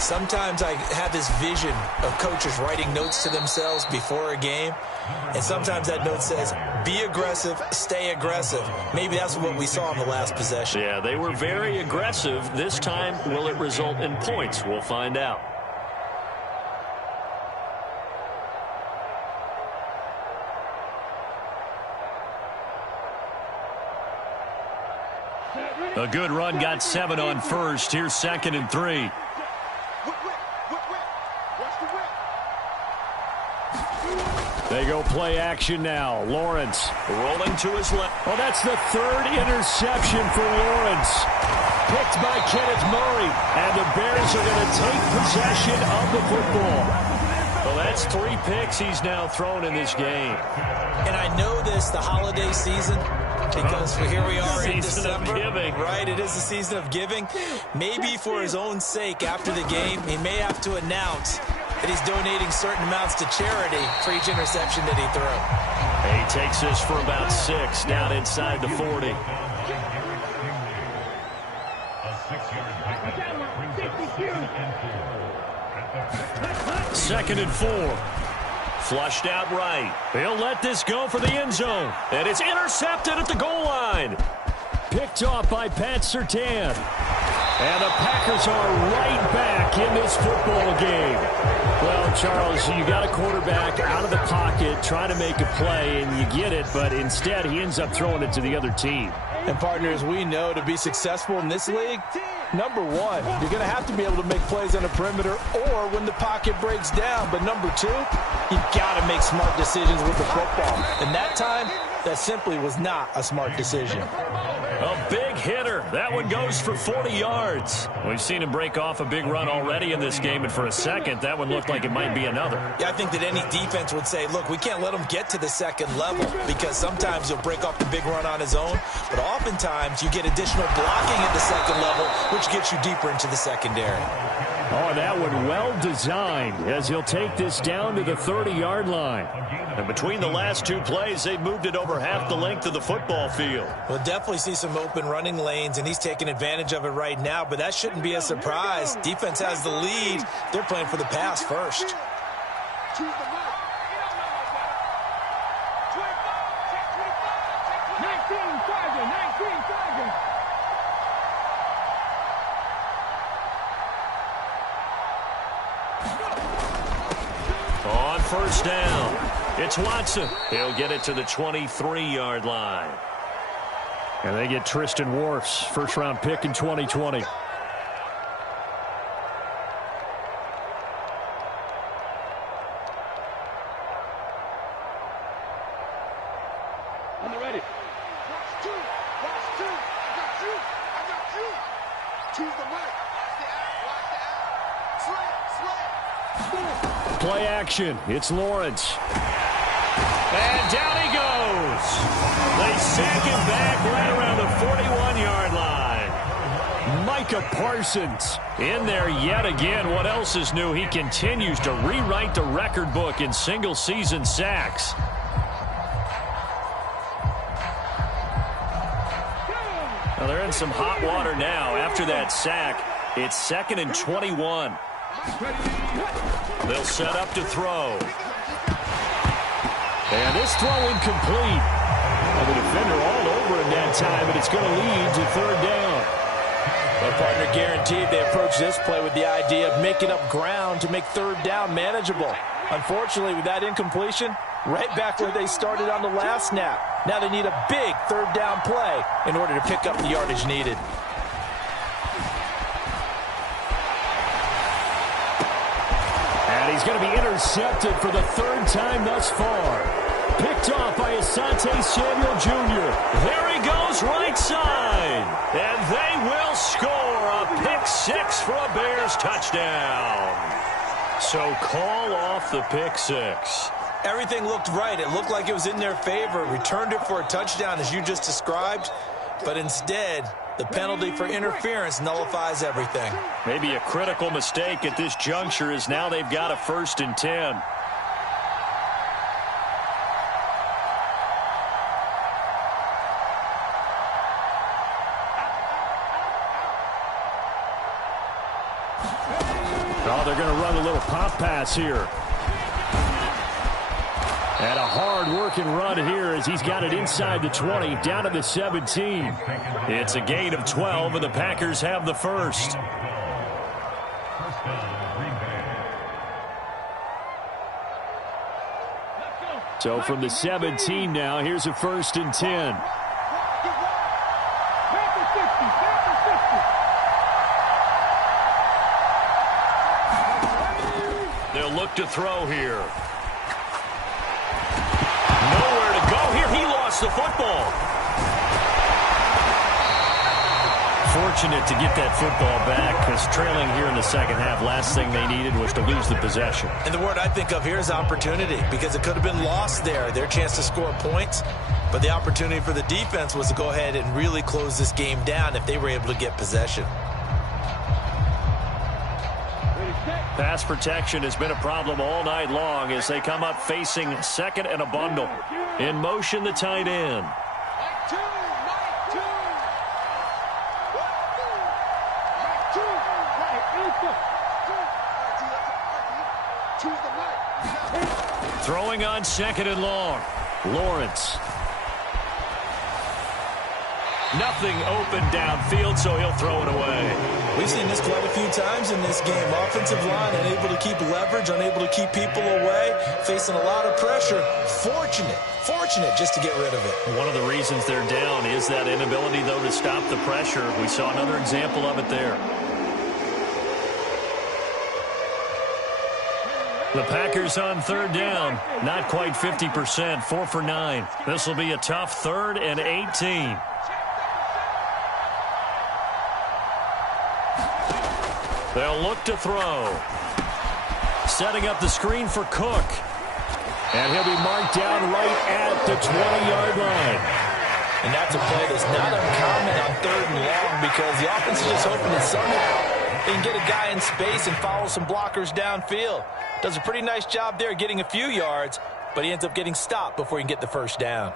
Sometimes I have this vision of coaches writing notes to themselves before a game, and sometimes that note says, be aggressive, stay aggressive. Maybe that's what we saw in the last possession. Yeah, they were very aggressive. This time, will it result in points? We'll find out. A good run, got 7 on first. Here's 2nd and 3. They go play action now. Lawrence Rolling to his left. Oh, that's the 3rd interception for Lawrence. Picked by Kenneth Murray. And the Bears are going to take possession of the football. Well, that's 3 picks he's now thrown in this game. And I know this, the holiday season, because here we are in Season of December. giving. Right, it is the season of giving. Maybe for his own sake, after the game, he may have to announce that he's donating certain amounts to charity for each interception that he threw. He takes this for about 6 down inside the 40. A 6-yard pickup brings up 2nd and 4. 2nd and 4. Flushed out right. He'll let this go for the end zone. And it's intercepted at the goal line. Picked off by Pat Surtain. And the Packers are right back in this football game. Well, Charles, you got a quarterback out of the pocket trying to make a play, and you get it, but instead he ends up throwing it to the other team. And partners, we know to be successful in this league, number one, you're going to have to be able to make plays on the perimeter or when the pocket breaks down. But number two, you've got to make smart decisions with the football. And that time, that simply was not a smart decision. A big hitter. That one goes for 40 yards. We've seen him break off a big run already in this game, and for a second, that one looked like it might be another. Yeah, I think that any defense would say, look, we can't let him get to the second level because sometimes he'll break off the big run on his own, but oftentimes you get additional blocking at the second level, which gets you deeper into the secondary. Oh, that one well designed as he'll take this down to the 30-yard line. And between the last two plays, they've moved it over half the length of the football field. We'll definitely see some open running lanes, and he's taking advantage of it right now, but that shouldn't be a surprise. Defense has the lead. They're playing for the pass first. On first down, it's Watson. He'll get it to the 23-yard line. And they get Tristan Wirfs, first-round pick in 2020. I'm ready. Watch two. I got you. Choose the mic. Watch the out. Play action. It's Lawrence. And down he goes. They sack him back right around the 41-yard line. Micah Parsons. In there yet again. What else is new? He continues to rewrite the record book in single-season sacks. Well, they're in some hot water now. After that sack, it's 2nd and 21. They'll set up to throw. And this throw incomplete. And the defender all over him that time, and it's going to lead to third down. Well, partner, guaranteed they approach this play with the idea of making up ground to make third down manageable. Unfortunately, with that incompletion, right back where they started on the last snap. Now they need a big third down play in order to pick up the yardage needed. And he's going to be intercepted for the third time thus far. Picked off by Asante Samuel Jr. There he goes right side. And they will score a pick six for a Bears touchdown. So call off the pick six. Everything looked right. It looked like it was in their favor. Returned it for a touchdown, as you just described. But instead, the penalty for interference nullifies everything. Maybe a critical mistake at this juncture is now they've got a 1st and 10. Oh, they're going to run a little pop pass here. And a hard-working run here as he's got it inside the 20, down to the 17. It's a gain of 12, and the Packers have the first. So from the 17 now, here's a 1st and 10. They'll look to throw here. Nowhere to go here. He lost the football. Fortunate to get that football back because trailing here in the second half, last thing they needed was to lose the possession. And the word I think of here is opportunity, because it could have been lost there. Their chance to score points, but the opportunity for the defense was to go ahead and really close this game down if they were able to get possession. Pass protection has been a problem all night long as they come up facing 2nd and a bundle. In motion, the tight end. Throwing on 2nd and long. Lawrence. Nothing open downfield, so he'll throw it away. We've seen this quite a few times in this game. Offensive line unable to keep leverage, unable to keep people away, facing a lot of pressure. Fortunate just to get rid of it. One of the reasons they're down is that inability, though, to stop the pressure. We saw another example of it there. The Packers on 3rd down. Not quite 50%, 4 for 9. This will be a tough 3rd and 18. They'll look to throw. Setting up the screen for Cook. And he'll be marked down right at the 20-yard line. And that's a play that's not uncommon on 3rd and long because the offense is just hoping that somehow they can get a guy in space and follow some blockers downfield. Does a pretty nice job there getting a few yards, but he ends up getting stopped before he can get the first down.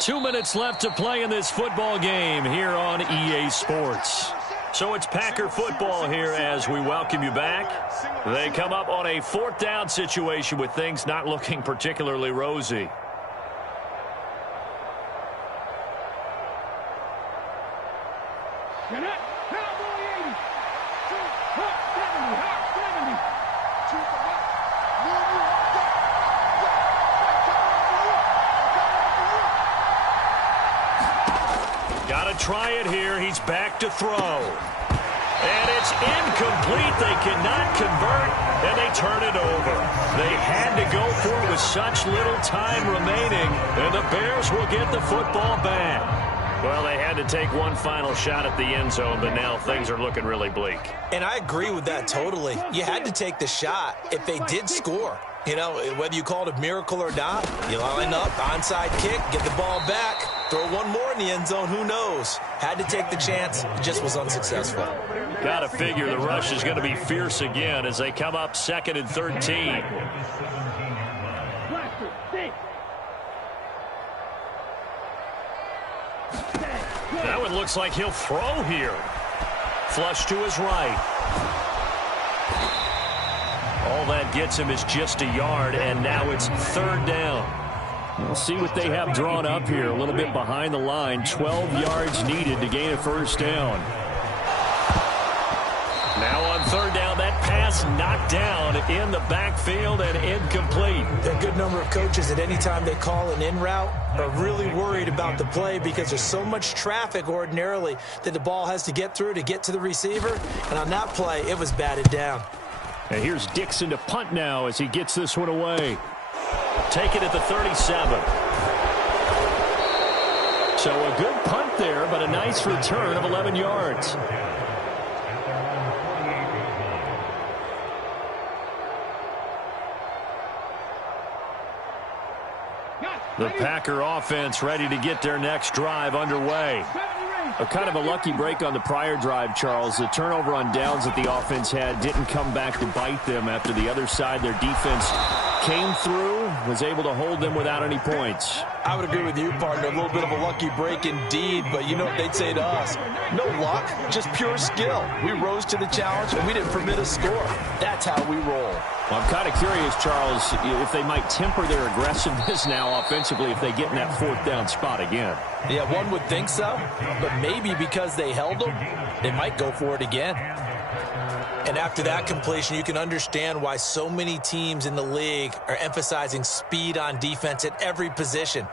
Two minutes left to play in this football game here on EA Sports. So it's Packer football here as we welcome you back. They come up on a 4th down situation with things not looking particularly rosy. Try it here. He's back to throw. And it's incomplete. They cannot convert, and they turn it over. They had to go for it with such little time remaining, and the Bears will get the football back. Well, they had to take one final shot at the end zone, but now things are looking really bleak. And I agree with that totally. You had to take the shot if they did score. You know, whether you call it a miracle or not, you line up, onside kick, get the ball back, throw one more in the end zone, who knows? Had to take the chance, just was unsuccessful. Got to figure the rush is going to be fierce again as they come up 2nd and 13. That one looks like he'll throw here. Flush to his right. All that gets him is just a yard, and now it's 3rd down. We'll see what they have drawn up here. A little bit behind the line. 12 yards needed to gain a first down. Now on 3rd down, that pass knocked down in the backfield and incomplete. A good number of coaches at any time they call an in route are really worried about the play because there's so much traffic ordinarily that the ball has to get through to get to the receiver. And on that play, it was batted down. And here's Dixon to punt now as he gets this one away. Take it at the 37. So a good punt there, but a nice return of 11 yards. The Packer offense ready to get their next drive underway. A kind of a lucky break on the prior drive, Charles. The turnover on downs that the offense had didn't come back to bite them after the other side. Their defense came through, was able to hold them without any points. I would agree with you, partner. A little bit of a lucky break indeed, but you know what they'd say to us? No luck, just pure skill. We rose to the challenge, and we didn't permit a score. That's how we roll. Well, I'm kind of curious, Charles, if they might temper their aggressiveness now offensively if they get in that 4th down spot again. Yeah, one would think so, but maybe because they held them, they might go for it again. And after that completion, you can understand why so many teams in the league are emphasizing speed on defense at every position.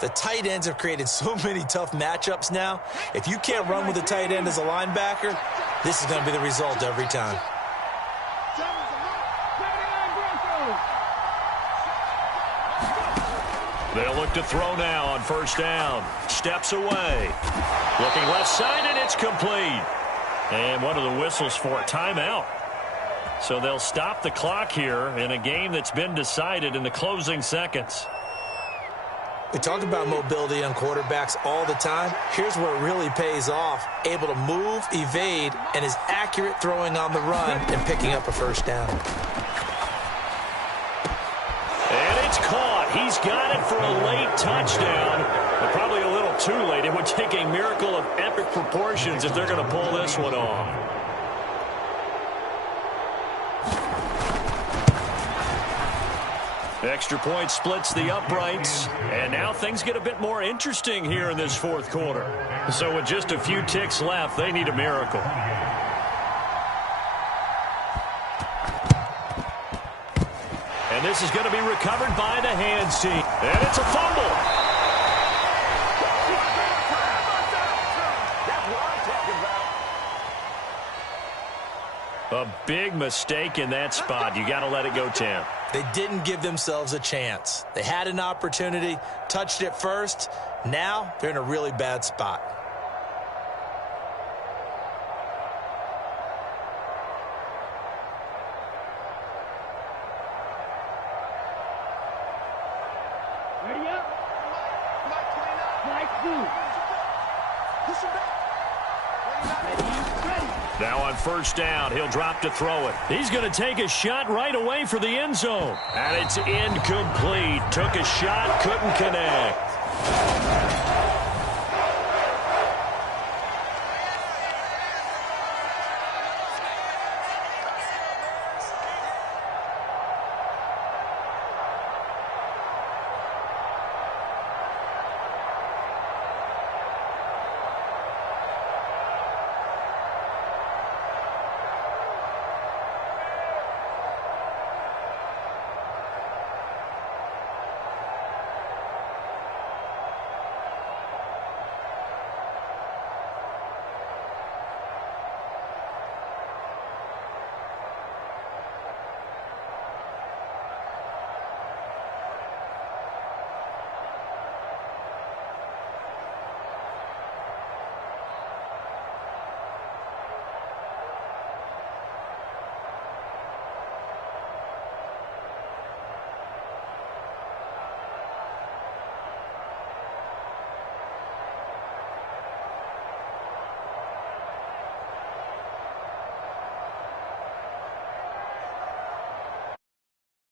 The tight ends have created so many tough matchups now. If you can't run with a tight end as a linebacker, this is going to be the result every time. They'll look to throw now on 1st down. Steps away. Looking left side, and it's complete. And one of the whistles for a timeout. So they'll stop the clock here in a game that's been decided in the closing seconds. We talk about mobility on quarterbacks all the time. Here's where it really pays off. Able to move, evade, and is accurate throwing on the run and picking up a first down. And it's caught. He's got it for a late touchdown. But probably a little too late. It would take a miracle of epic proportions if they're going to pull this one off. Extra point splits the uprights, and now things get a bit more interesting here in this fourth quarter. So with just a few ticks left, they need a miracle. And this is going to be recovered by the hands team. And it's a fumble. A big mistake in that spot. You got to let it go, Tim. They didn't give themselves a chance. They had an opportunity, touched it first. Now they're in a really bad spot. Ready up? Nice move. Push him back. Ready. Now on first down, he'll drop to throw it. He's going to take a shot right away for the end zone. And it's incomplete. Took a shot, couldn't connect.